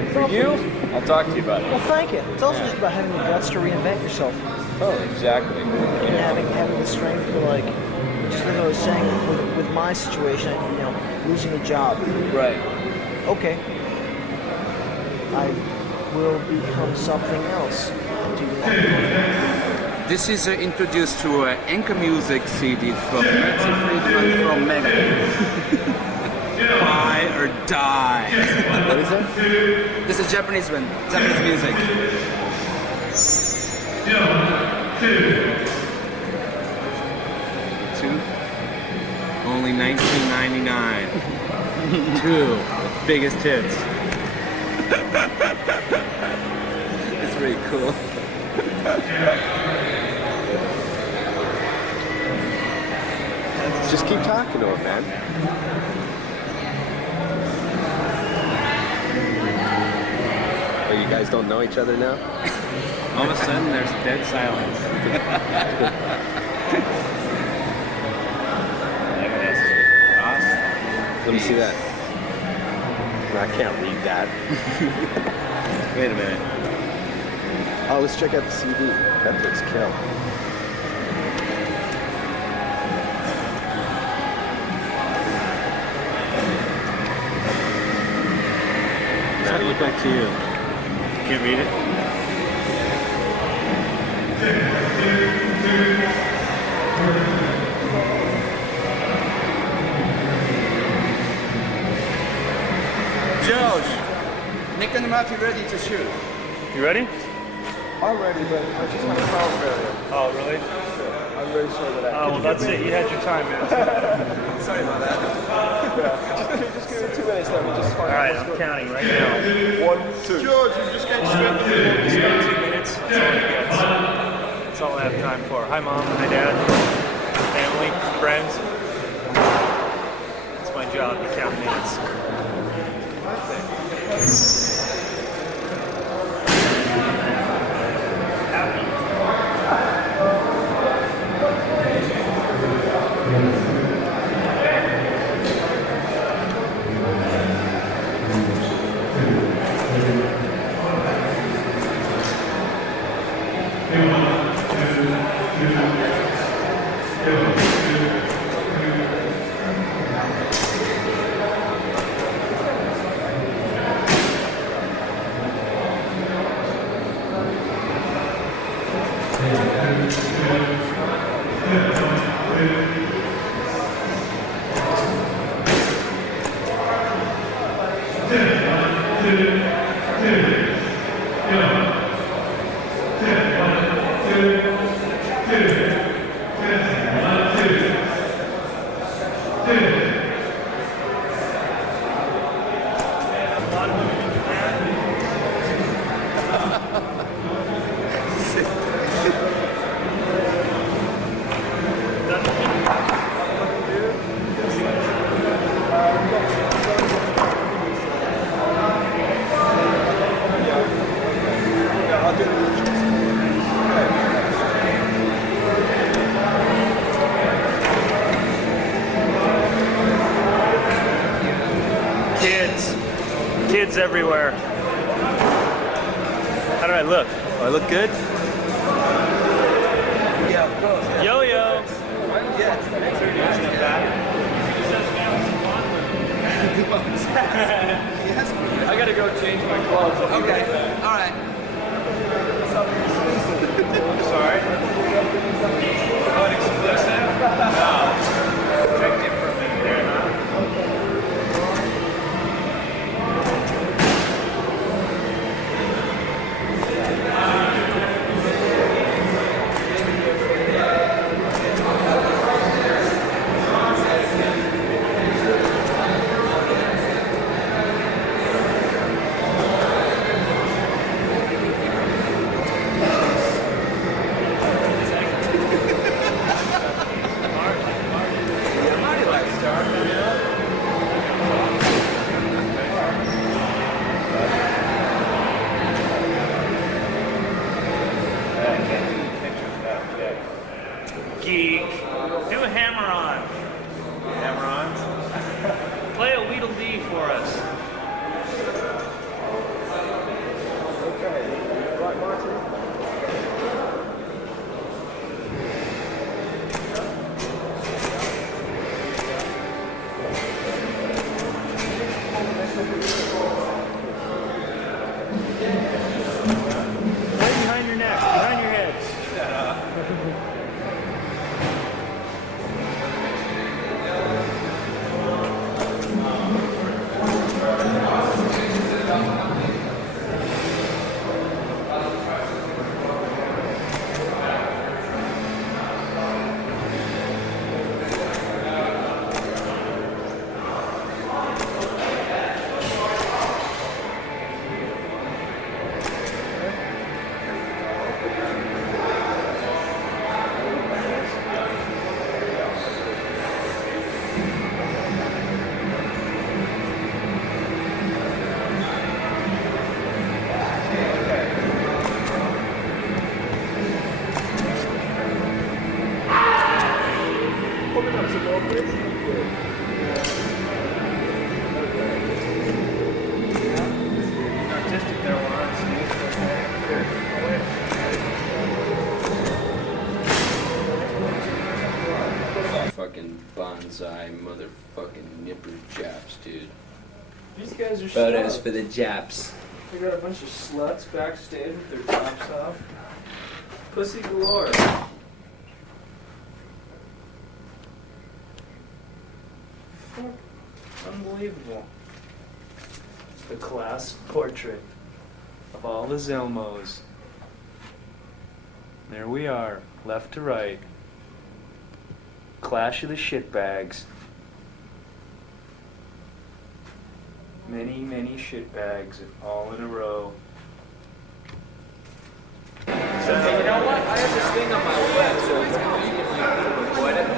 And for you, I'll talk to you about it. Well, thank you. It's also just about having the guts to reinvent yourself. Oh, exactly. And having the strength to, like, just like I was saying, with my situation, you know, losing a job. Right. Okay. I will become something else. This is introduced to Anchor Music CD from Mercy Friedman from Megadeth. Buy or die. What is it? This is Japanese one, Japanese music. Two. Only $19.99. Two. Biggest hits. It's really cool. Just keep talking to him, man. Oh, you guys don't know each other now? All of a sudden, there's dead silence. Let me see that. I can't read that. Wait a minute. Oh, let's check out the CD. That looks kill. What's that look like to you? Can't read it? George, Nick and Marty ready to shoot. You ready? I'm ready, but I just want a sound failure. Oh, really? I'm really sorry about that. Oh, well, that's it. You had your time, man. Sorry about that. Just give me 2 minutes then. We'll just find All right, I'm counting right now. 1, 2. George, you just got straight to the 2 minutes. That's all he gets. That's all I have time for. Hi, Mom. Hi, Dad. Family, friends. It's my job to count minutes. Kids everywhere. How do I look? Do I look good? Yeah, of course. Yo-yo. I gotta go change my clothes. Okay, all right. Sorry. Exclusive? No. Checked it for a minute there, huh? Geek. Do a hammer-on. Hammer-ons? Play a Weedle-Dee for us. Okay. Right, Martin? Right behind your neck, behind your head. Artistic there, we're on stage. Fucking bonsai motherfucking nipper japs, dude. These guys are Photos stuck. for the japs. We got a bunch of sluts backstage with their tops off. Pussy galore. Fuck. Unbelievable. The class portrait of all the Zelmos. There we are, left to right. Clash of the shitbags. Many, many shitbags all in a row. So, hey, you know what? I have this thing on my web, so you can avoid it.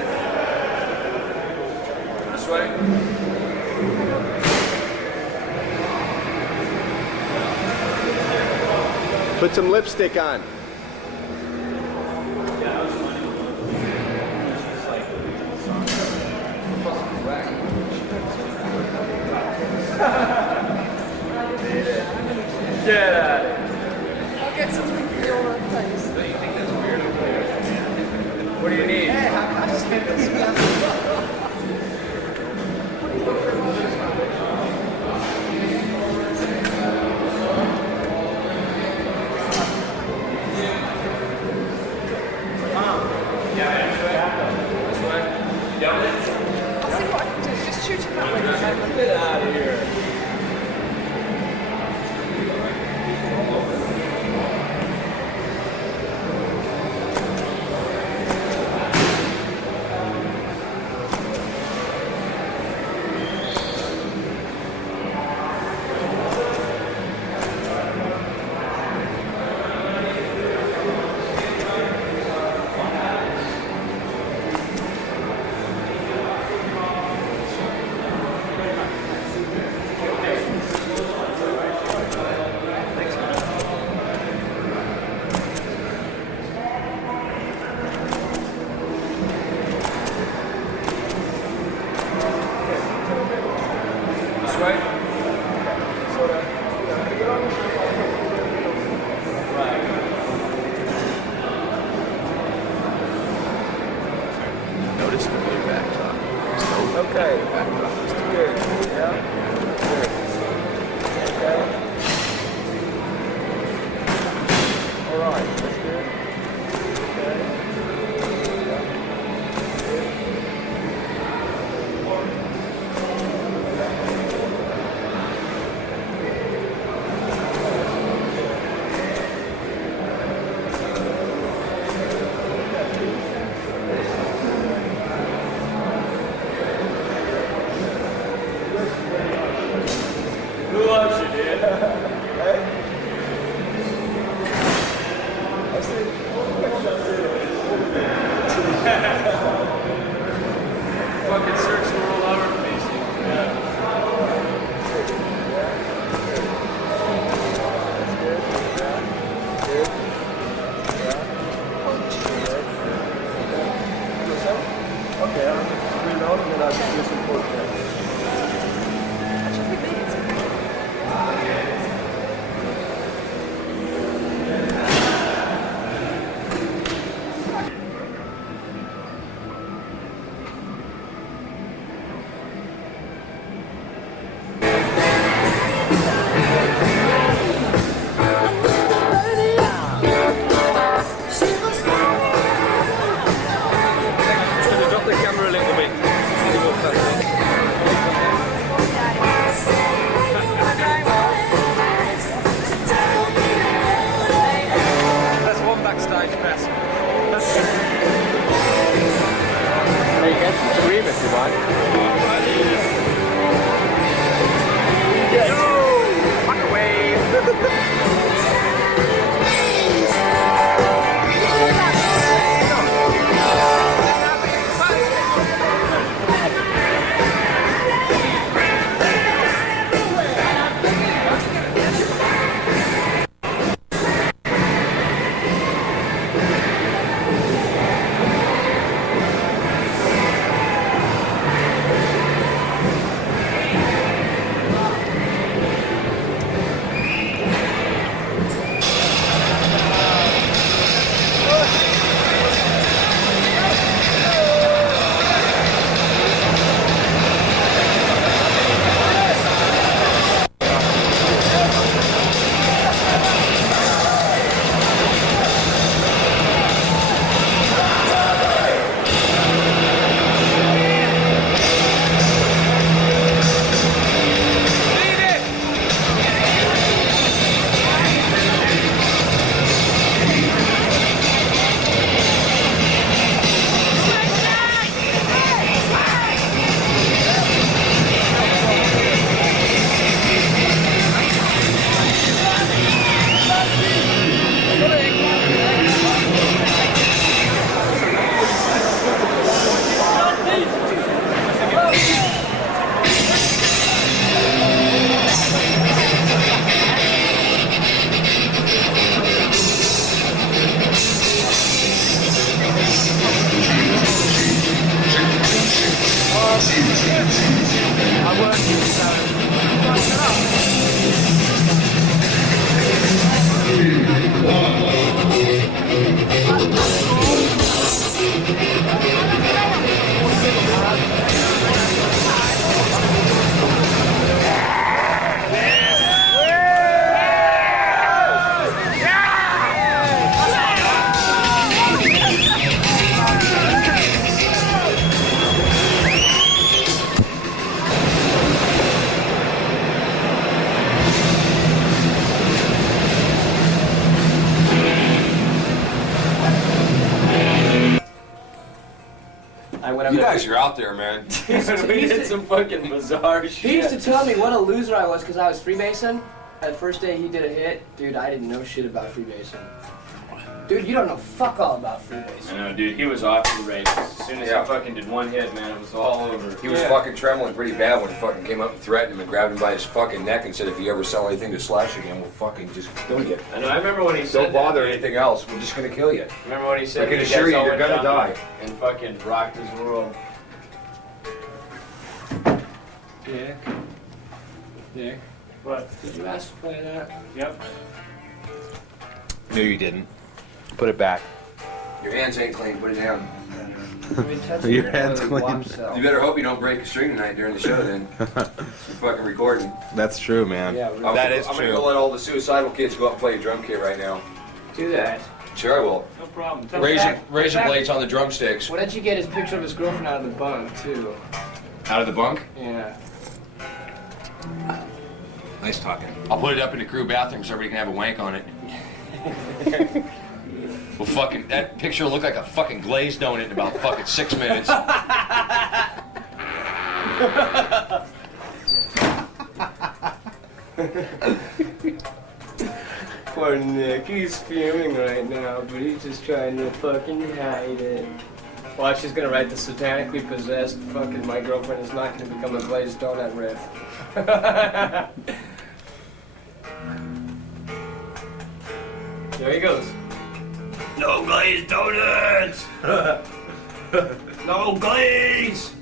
This way. Put some lipstick on. Get out of here. I'll get something for your face. Don't you think that's weird? What do you need? Hey, I just think this. I'll see what I can do. Just shoot it that way. Get out of here. This way? Notice the blue backdrop. Okay. That's good. Yeah. Good. Okay. All right. That's good. Okay. Who loves you, dude? Hey? I see. Fucking search the world over for these things, man. Okay, I'll just reload and then I'll just do some portraits. Just gonna drop the camera a little bit. That's one backstage pass. Hey, you get some cream if you want. Yo! Fuck away! I went up You there. guys are out there, man. We did some fucking bizarre shit. He used to tell me what a loser I was because I was freebasing. And the first day he did a hit, dude, I didn't know shit about freebasing. Dude, you don't know fuck all about freebasing. I know, dude. He was off to the races. As soon as he fucking did one hit, man, it was all over. He was fucking trembling pretty bad when he fucking came up and threatened him and grabbed him by his fucking neck and said, if you ever sell anything to Slash again, we'll fucking just kill you. I know. I remember when he said Don't bother anything else. We're just gonna kill you. Remember when he said, I can you assure guys you, all you're went gonna down die. and fucking rocked his world. Nick? Nick? What? Did you ask to play that? Yep. No, you didn't. Put it back. Your hands ain't clean, put it down. Your hands clean. You better hope you don't break a string tonight during the show then. You're fucking recording. That's true, man. Yeah, really. That is I'm true. gonna go let all the suicidal kids go up and play a drum kit right now. Do that. Sure I will. No problem. Razor blades on the drumsticks. Why don't you get his picture of his girlfriend out of the bunk, too? Out of the bunk? Yeah. Nice talking. I'll put it up in the crew bathroom so everybody can have a wank on it. Well, fucking, that picture will look like a fucking glazed donut in about fucking 6 minutes. Poor Nick, he's fuming right now, but he's just trying to fucking hide it. Watch, he's gonna write the satanically possessed fucking my girlfriend is not gonna become a glazed donut riff. There he goes. No glazed donuts! No glaze!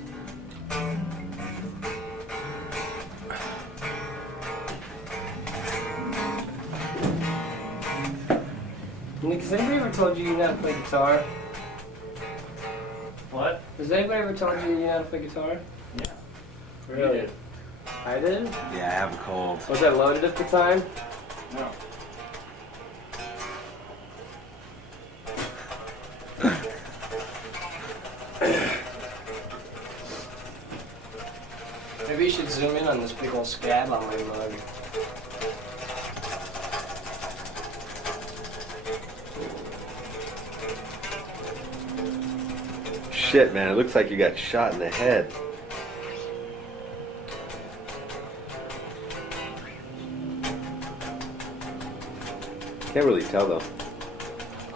Nick, has anybody ever told you know how to play guitar? What? Has anybody ever told you know how to play guitar? Yeah. Really? You did. I did? Yeah, I have a cold. Was I loaded at the time? No. Maybe you should zoom in on this big old scab on my mug. Shit, man, it looks like you got shot in the head. Can't really tell though.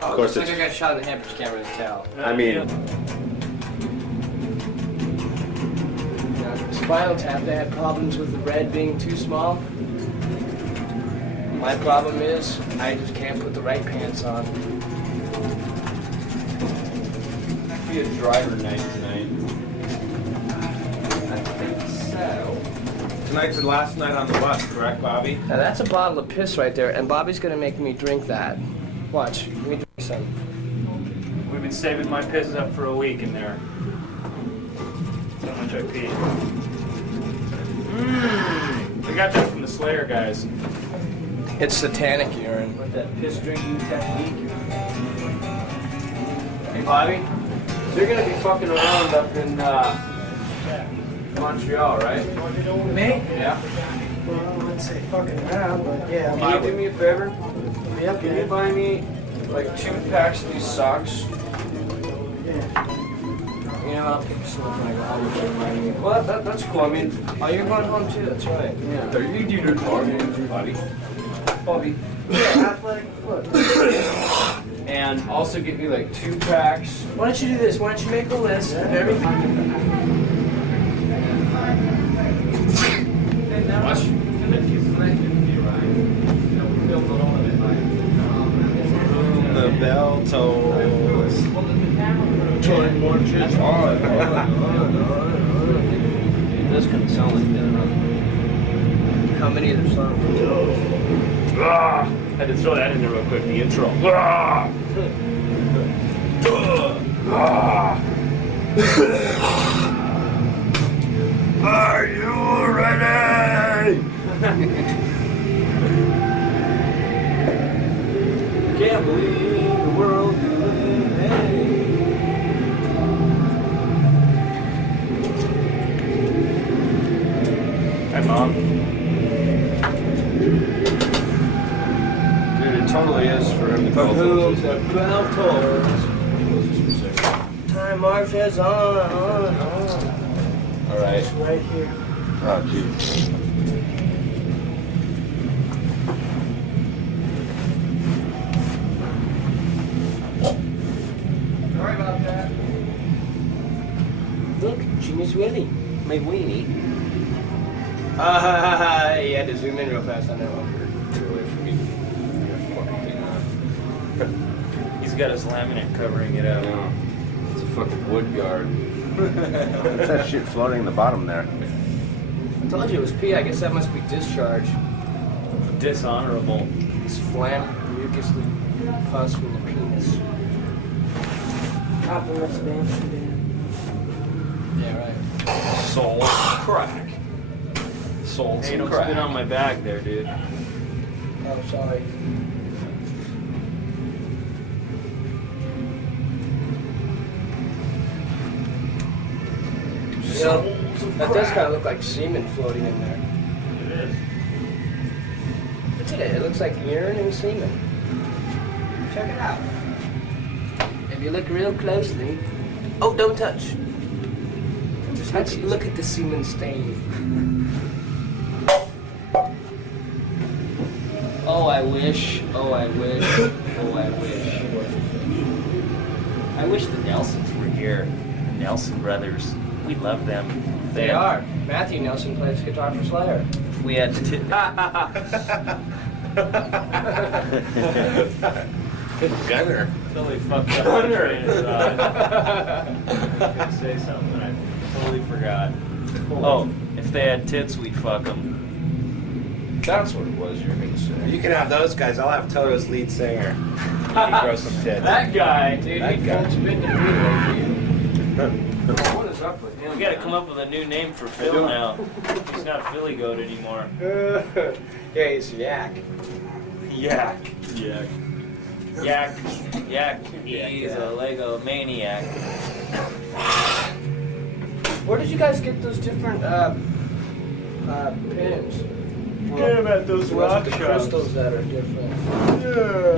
Oh, Of course looks like it's- I got shot in the head, but you can't really tell. I mean, Spinal Tap, they had problems with the red being too small. My problem is, I just can't put the right pants on. Be a driver night tonight. I think so. Tonight's the last night on the bus, correct, Bobby? Now that's a bottle of piss right there, and Bobby's gonna make me drink that. Watch, let me drink some. We've been saving my pisses up for a week in there. So much I pee. We got that from the Slayer guys. It's satanic urine. With that piss drinking technique. Hey, Bobby. So you're gonna be fucking around up in Montreal, right? Me? Yeah. Well, I wouldn't say fucking around, but yeah. Can you do me a favor? Yep, Can you buy me like 2 packs of these socks? You know, I'll pick some up when I go home if you remind me. Well, that's cool. I mean, Oh, you're going home too, that's right. yeah. Are you do your Bobby? Bobby. Yeah, athletic foot. And also get me like 2 packs. Why don't you do this? Why don't you make a list of everything? Watch. The bell tolls. This can sound like that. How many of the songs? Had to throw that in there real quick, the intro. Are you ready? Can't believe the world you live in. Hi, Mom. Dude, it totally is for him to go. Who's the bell tolls? Time marches on. All right. It's right here. Oh, jeez. Sorry about that. Look, Genius Willie. My weenie. You had to zoom in real fast on that one. Too away from me. He's got his laminate covering it up. It's a fucking wood guard. What's that shit floating in the bottom there? I told you it was pee. I guess that must be discharge. Dishonorable. It's phlegm, mucously pus from the penis. Compliments of Amsterdam. Yeah, right. Soul crack. Soul Hey, some don't crack. spit on my bag there, dude. Oh, sorry. You know, that does kind of look like semen floating in there. It is. Look at it. It looks like urine and semen. Check it out. If you look real closely. Oh, don't touch. Just look at the semen stain. Oh, I wish. Oh, I wish. Oh, I wish. I wish the Nelsons were here. The Nelson brothers. We love them. They are. Matthew Nelson plays guitar for Slayer. If we had to. Gunner. Totally fucked up. Gunner. I was gonna say something and I totally forgot. Oh, if they had tits, we'd fuck them. That's what it was you were going to say. You can have those guys. I'll have Toto's lead singer. He grow some tits. That guy, dude, That he guy. full spin to me lately. What is up with him? We gotta come up with a new name for Phil now. He's not Philly Goat anymore. Yeah, he's Yak. Yak. Yak. Yak. Yak. He's a Lego maniac. Where did you guys get those different pins? Forget about those rock the shops. crystals that are different.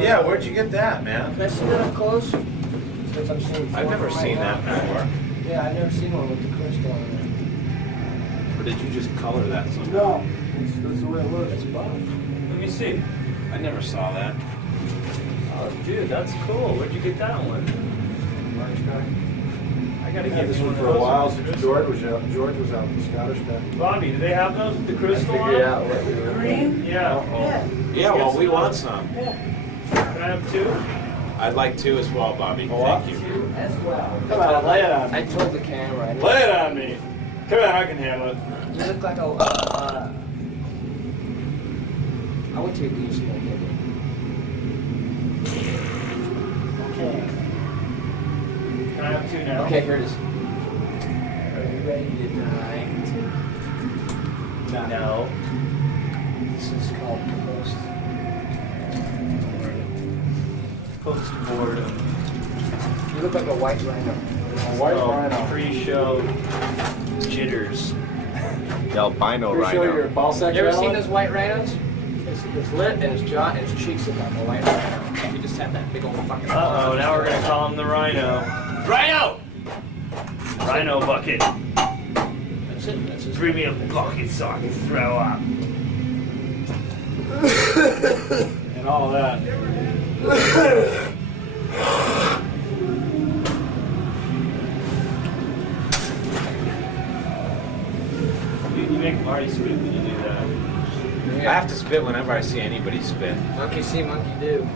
Yeah, where'd you get that, man? Can I see that up close? Since I'm seeing I've never seen that before. Yeah, I've never seen one with the crystal in Or did you just color that it. somehow? No, that's the way it looks. It's buff. Let me see. I never saw that. Oh, dude, that's cool. Where'd you get that one? I gotta get this me one of for a those while with the since crystal. George was out in Scottish time. Bobby, do they have those with the crystal on? Figure out what we were Green? Yeah. Yeah, well, we want some. Can I have two? I'd like two as well, Bobby. Thank you. Two as well. Come on, lay it on me. I told the camera. Lay it on me. Come on, I can handle it. You look like a. I went to a goose and I did it. Okay. Can I have two now? Okay, here it is. Are you ready tonight? No. This is called Post boredom. You look like a white rhino. White rhino. Pre-show jitters. The albino Pretty sure your ball sack You ever rattling? seen those white rhinos? His lip and his jaw and his cheeks look like a white rhino. You just have that big old fucking. Uh-oh, now we're gonna call him the Rhino. Rhino! Rhino bucket. That's it. That's his. Bring me a bucket so I can throw up. And all of that. You make Marty spit when you do that. I have to spit whenever I see anybody spit. Monkey see, monkey do.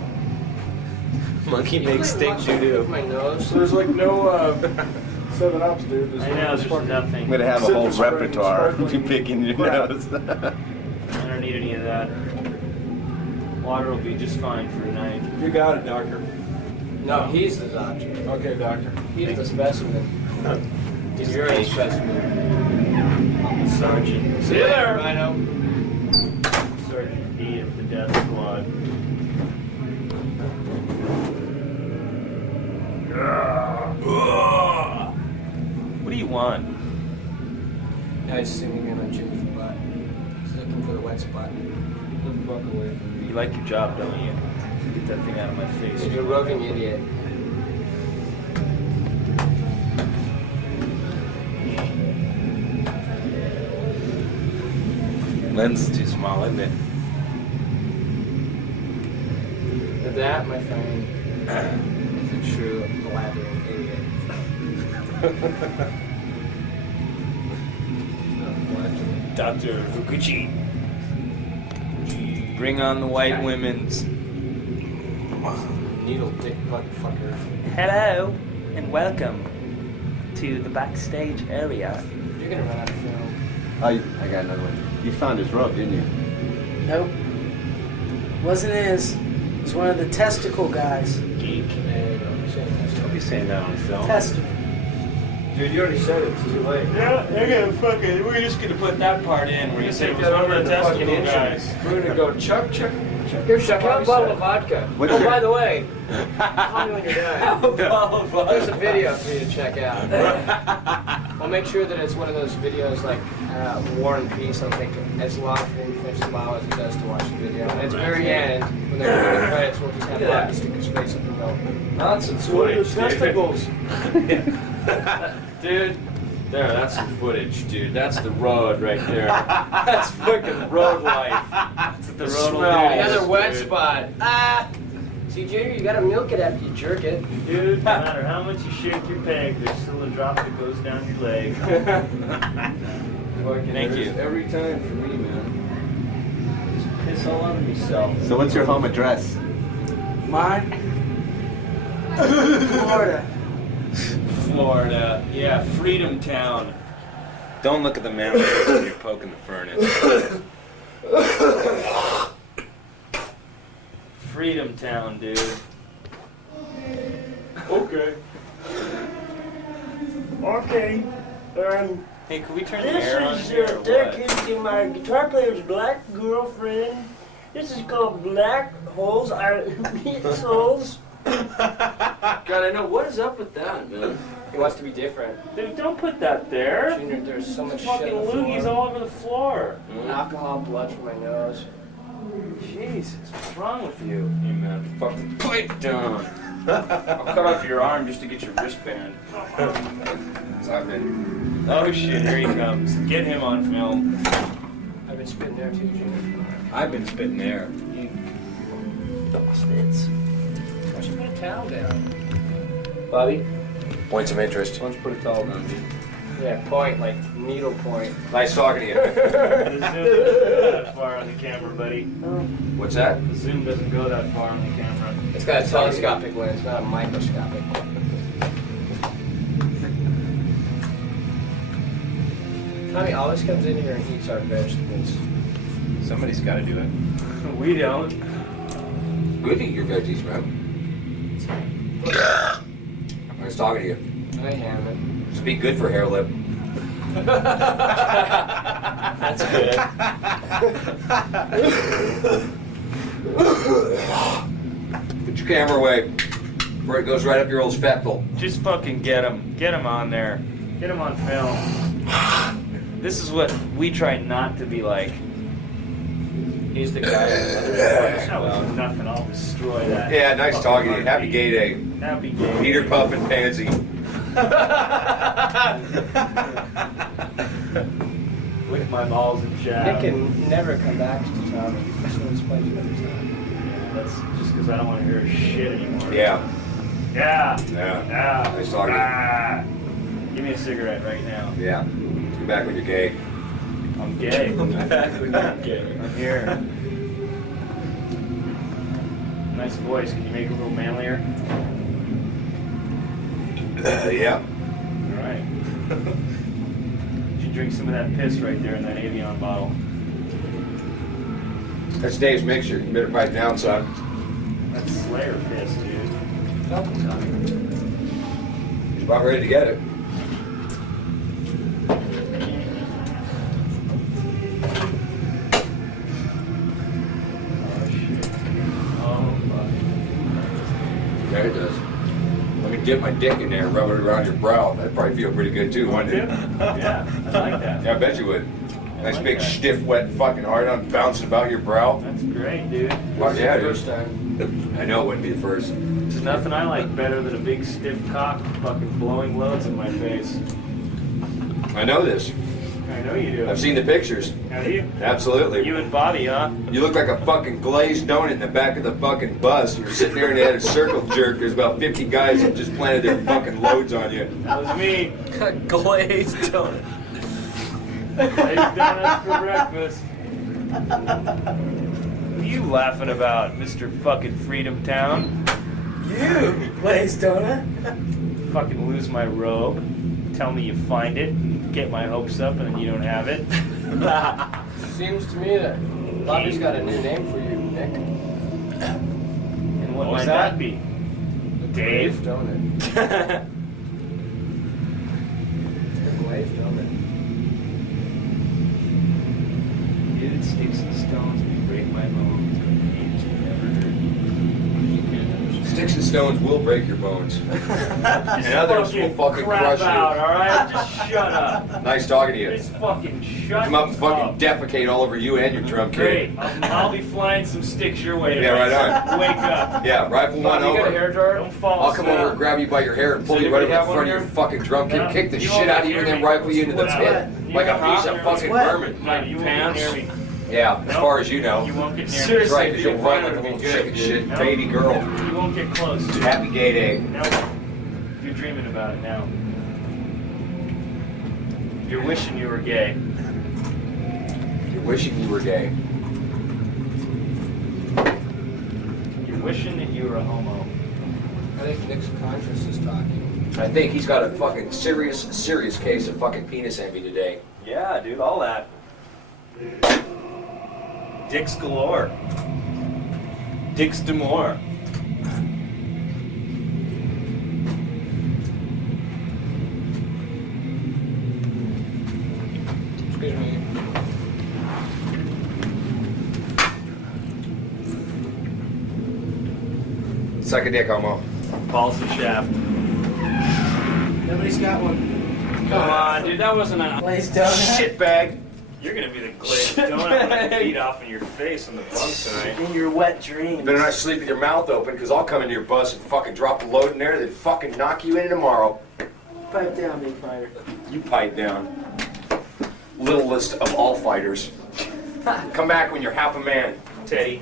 Monkey makes stink doo-doo. My nose. So there's like no 7-Ups, dude. I know, there's nothing. I'm going to have a whole Citrus spring, repertoire of you sparkling picking your crap. nose. I don't need any of that. Water will be just fine for tonight. You got it, doctor. No, he's the doctor. Okay, doctor. He's the specimen. You're a specimen. I'm the sergeant. See you there, Rhino. Sergeant D of the Death Squad. What do you want? Now he's singing in a Jim's butt. He's looking for the wet spot. Get the fuck away from me. You like your job, don't you? Get that thing out of my face. You're a roving idiot. Lens is too small, isn't it? That, my friend, is a true blabbering idiot. Dr. Hukuchi. Bring on the white women's. Needle dick butt fucker. Hello, and welcome to the backstage area. You're gonna run out of film. I got another one. You found his rub, didn't you? Nope. Wasn't his. It was one of the testicle guys. Geek. Don't be saying that on film. Testicle. Dude, you already said it. It's too late. Yeah, we're just gonna put that part in where you said it was one of the testicle guys. We're gonna go chuck. Here's a bottle of vodka. What's Oh, your- by the way, call me when you're done. There's a video for you to check out. I'll make sure that it's one of those videos like War and Peace. I'll take as long for him to finish the bottle as it does to watch the video. And at the very end, when they're doing the credits, we'll just have vodka stickers face up and go. Nonsense What are the footage, testicles? dude. There, that's some footage, dude. That's the road right there. That's fucking road life. That's what the road will do. Another wet spot. Ah! See, Junior, you gotta milk it after you jerk it. Dude, no matter how much you shake your peg, there's still a drop that goes down your leg. Thank you. Every time for me, man. Just piss all over myself. So what's your home address? Mine? Florida. Florida. Yeah, Freedom Town. Don't look at the man when you're poking the furnace. Freedom Town, dude. Okay. Okay. Hey, can we turn the air on This here is or what? dedicated to my guitar player's black girlfriend. This is called Black Holes Are Meat Souls. God, I know. What is up with that, man? He wants to be different. Dude, don't put that there. Junior, there's so much Fucking shit on the loogies floor. all over the floor. Alcohol, blood from my nose. Jesus, what's wrong with you? Hey, man, fucking pipe down. I'll cut off your arm just to get your wristband. Oh shit, here he comes. Get him on film. I've been spitting there too, Junior. I've been spitting there. You spits. Why don't you put a towel down? Bobby? Points of interest. Why don't you put a towel down, dude? Yeah, point, like needle point. Nice talking to you. The zoom doesn't go that far on the camera, buddy. What's that? The zoom doesn't go that far on the camera. It's got a telescopic lens, not a microscopic. Tommy always comes in here and eats our vegetables. Somebody's got to do it. We don't. Good to eat your veggies, man. Nice talking to you. I am it. Speak good for hair lip. That's good. Put your camera away before it goes right up your old spectacle. Just fucking get him. Get him on there. Get him on film. This is what we try not to be like. He's the guy. That was nothing. I'll destroy that. Yeah, nice talking to you. Happy gay day. Happy gay. Peter Puff and Pansy. Lick my balls and Nick shout. can never come back to Tommy. That's what he's playing every time. That's just because I don't want to hear shit anymore. Yeah. Yeah. Yeah. Yeah. Nice talking to Give me a cigarette right now. you. Yeah. Come back when you're gay. I'm gay. I'm gay. I'm here. Nice voice. Can you make it a little manlier? Yeah. All right. Did you drink some of that piss right there in that Avion bottle? That's Dave's mixture. You better pipe down, son. That's Slayer piss, dude. He's about ready to get it. There it does. Let me dip my dick in there and rub it around your brow. That'd probably feel pretty good too, wouldn't it? Yeah, I like that. Yeah, I bet you would. Nice like big, that. stiff, wet fucking hard on bouncing about your brow. That's great, dude. Fuck yeah, dude. First time. I know it wouldn't be the first. There's nothing I like better than a big stiff cock fucking blowing loads in my face. I know this. I know you do. I've seen the pictures. Have you? Absolutely. You and Bobby, huh? You look like a fucking glazed donut in the back of the fucking bus. You're sitting there and they had a circle jerk. There's about 50 guys that just planted their fucking loads on you. That was me. Glazed donut. Glazed donuts for breakfast. What are you laughing about, Mr. fucking Freedom Town? You glazed donut. Fucking lose my robe. Tell me you find it. Get my hopes up and then you don't have it. Seems to me that Bobby's got a new name for you, Nick. And what What's might that? that be? Dave? Glazed donut. The glazed donut. Dude, sticks and stones may break my bones, but names will never hurt you. You can't understand. Sticks and stones will break your bones. Just And others will fucking crap crush you. out, alright? Just shut up. Nice talking to you. Just fucking shut Come up and up. fucking defecate all over you and your drum Great. kit. I'll be flying some sticks your way. Yeah, right on. Wake up. Yeah, rifle one You got a over. hair dryer? Don't fall I'll come asleep. over and grab you by your hair and pull Does you right over anybody the have front of one your fucking drum kit, No, kick the you shit won't out of you, hear and then me. rifle you into the What's pit that? like a You piece won't of hear me. fucking What's vermin. No, you won't Pants? hear me. Yeah, as No. far as you know. You won't get near That's me. right, because you'll run like a little Good. chicken shit No. baby girl. You won't get close. Happy gay day. No. You're dreaming about it now. You're wishing you were gay. You're wishing you were gay. You're wishing that you were a homo. I think Nick's conscience is talking. I think he's got a fucking serious case of fucking penis envy today. Yeah, dude, all that. Dicks galore. Dicks demore. Excuse me. Suck a dick, homo. Balls and shaft. Nobody's got one. Come on, dude, that wasn't a Glazed donut. shit bag. You're gonna be the glazed donut when I beat off in your face on the bunk tonight. In your wet dreams. You better not sleep with your mouth open, because I'll come into your bus and fucking drop the load in there, then fucking knock you in tomorrow. Pipe down, big fighter. You pipe down. Littlest of all fighters. Come back when you're half a man. Teddy.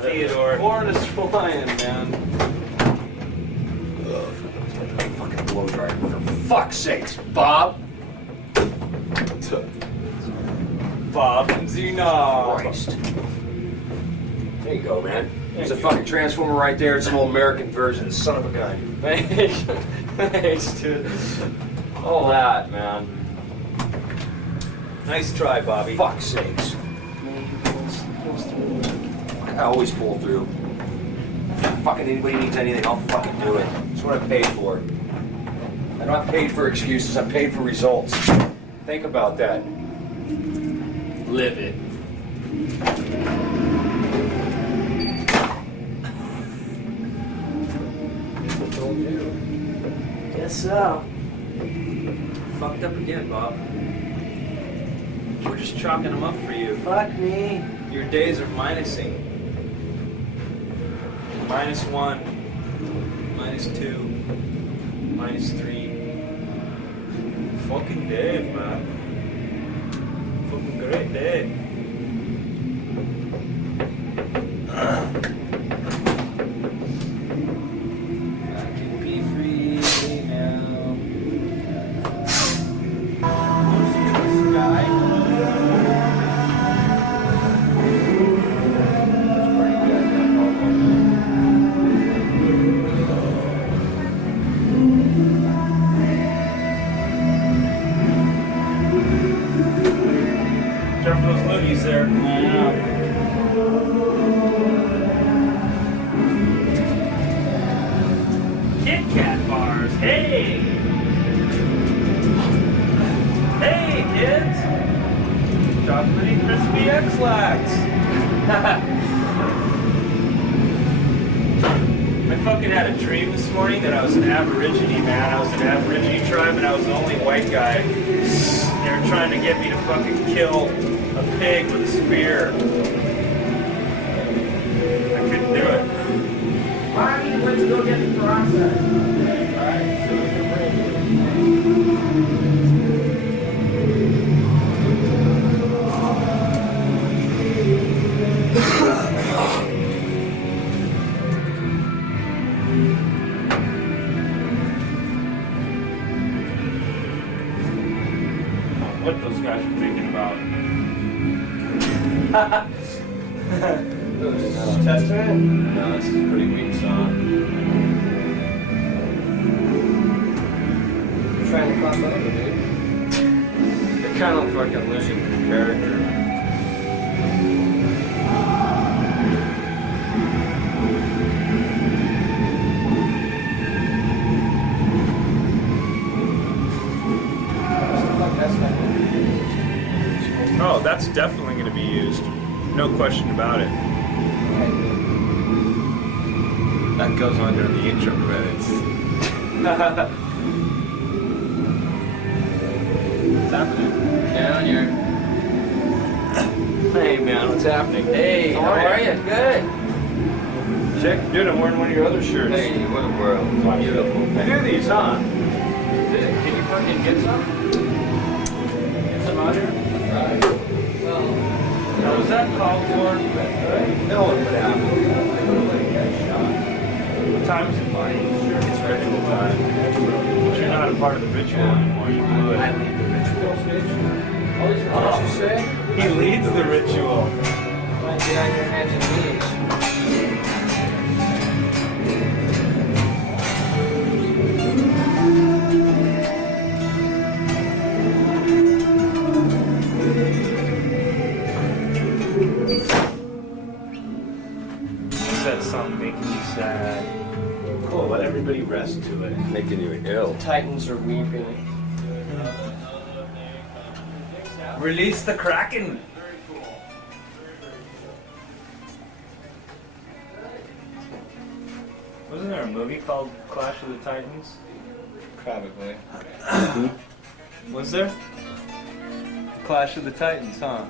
Theodore. Born is flying, man. Fucking blow dryer. For fuck's sakes, Bob. Bob. Xena. Christ. There you go, man. There's a fucking transformer right there. It's an old American version. Son of a gun. Thanks, dude. All that, man. Nice try, Bobby. Fuck's sakes. I always pull through. Fucking anybody needs anything, I'll fucking do it. That's what I'm paid for. I'm not paid for excuses, I'm paid for results. Think about that. Live it. Told you. Guess so. Fucked up again, Bob. We're just chalking them up for you. Fuck me. Your days are minusing. -1, -2, -3. Fucking Dave, man. Fucking great day. I can be free now. Who's the trust guy? Careful those loogies there. I know. Kit Kat bars. Hey! Hey, kids! Chocolatey crispy X-Lax. I fucking had a dream this morning that I was an Aborigine, man. I was an Aborigine tribe and I was the only white guy. They were trying to get me to fucking kill a pig with a spear. I couldn't do it. Marty went to go get the process. Alright, so we're gonna break it. what those guys are thinking about. Testament? No, this is a pretty weak song. You're trying to pop over, dude. They're kind of fucking losing character. Oh, that's definitely going to be used. No question about it. That goes on during the intro credits. What's happening? Down here. Hey man, what's happening? Hey, how are you? Good. Check, dude, I'm wearing one of your other shirts. Hey, what a world. Beautiful. You do these, huh? Can you fucking get some? Get some out here? Now, was that called for? No one would have. What time is it, Marty? It's ritual time. But you're not a part of the ritual anymore. You blew it. I lead the ritual stage. What did you say? He leads the ritual. Might get on your hands and knees. Is that song making you sad? Cool, let everybody rest to it. Making you ill. Titans are weeping. Release the Kraken! Wasn't there a movie called Clash of the Titans? Probably. Was there? Clash of the Titans, huh?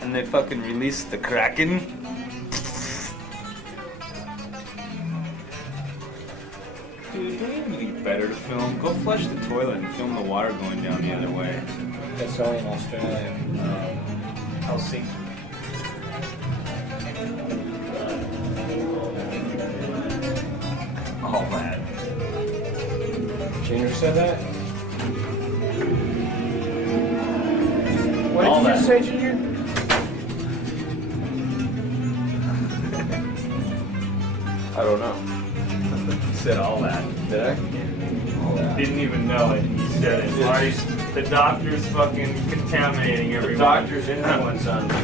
And they fucking released the Kraken? Dude, don't even need better to film. Go flush the toilet and film the water going down the other way. That's only in Australia. Helsinki. All that. Junior said that? What All did you that. say, Junior? I don't know. He said all that. Did I? Didn't even know it. He said it. Marty's, the doctor's fucking contaminating The everyone. doctor's influence on me.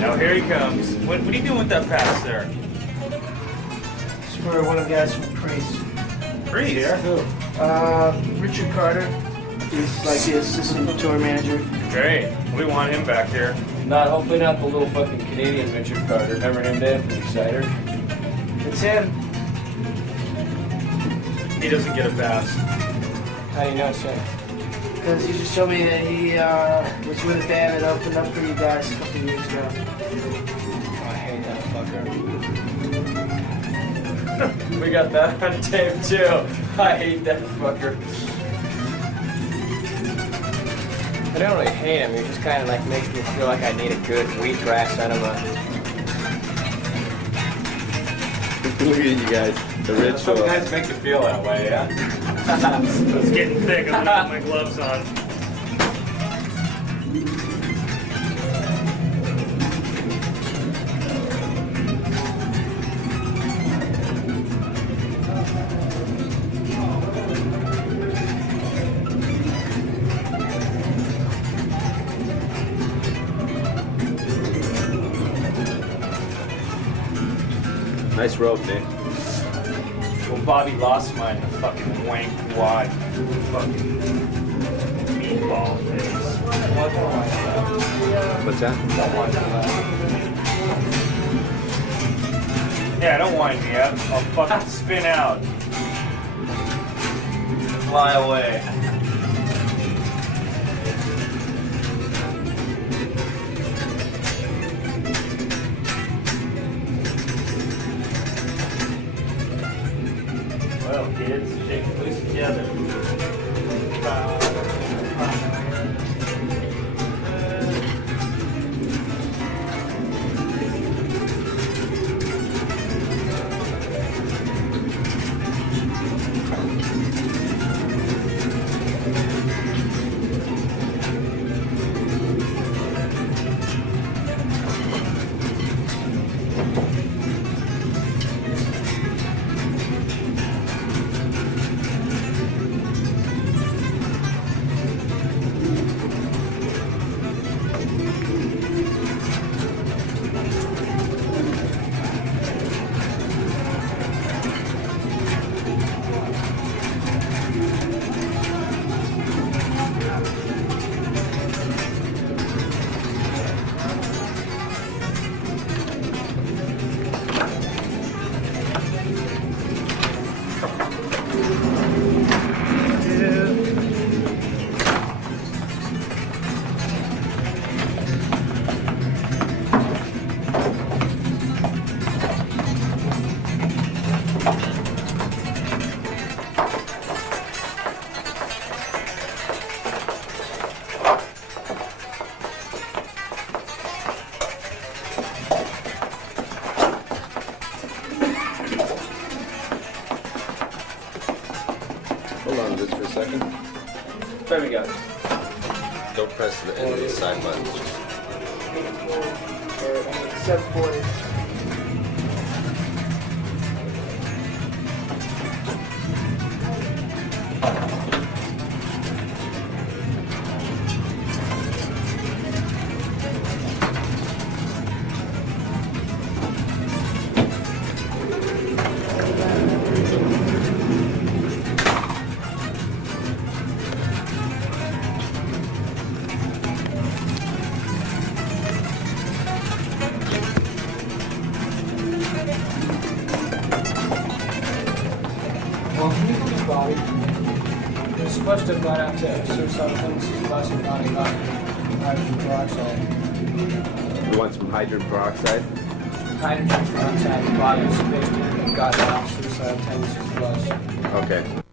Now here he comes. What are you doing with that pass there? It's for one of the guys from Priest. Priest? Here? Richard Carter. He's like the assistant tour manager. Great. We want him back here. Hopefully not the little fucking Canadian Richard Carter. Remember him, Dave, from Exciter? It's him. He doesn't get a pass. How do you know, sir? Because he just told me that he was with a band that opened up for you guys a couple years ago. Oh, I hate that fucker. We got that on tape too. I hate that fucker. I don't really hate him. He just kind of like makes me feel like I need a good wheatgrass enema. Look at you guys. The ritual. Some guys make you feel that way, yeah? It's getting thick. I'm gonna put my gloves on. Nice rope, Nick. Well, Bobby lost mine in a fucking wank wad. Fucking meatball face. What's that? Yeah, don't wind me up. I'll fucking spin out. Fly away. Well, kids, shake it loose together. this for a second? There we go. Don't press any of these side buttons. 740. Well, can you look at Bobby? You're supposed to have gone out to suicidal tendencies last and got hydrogen peroxide. You want some hydrogen peroxide? Hydrogen peroxide, Bobby's supposed to have got out suicidal tendencies plus. Okay.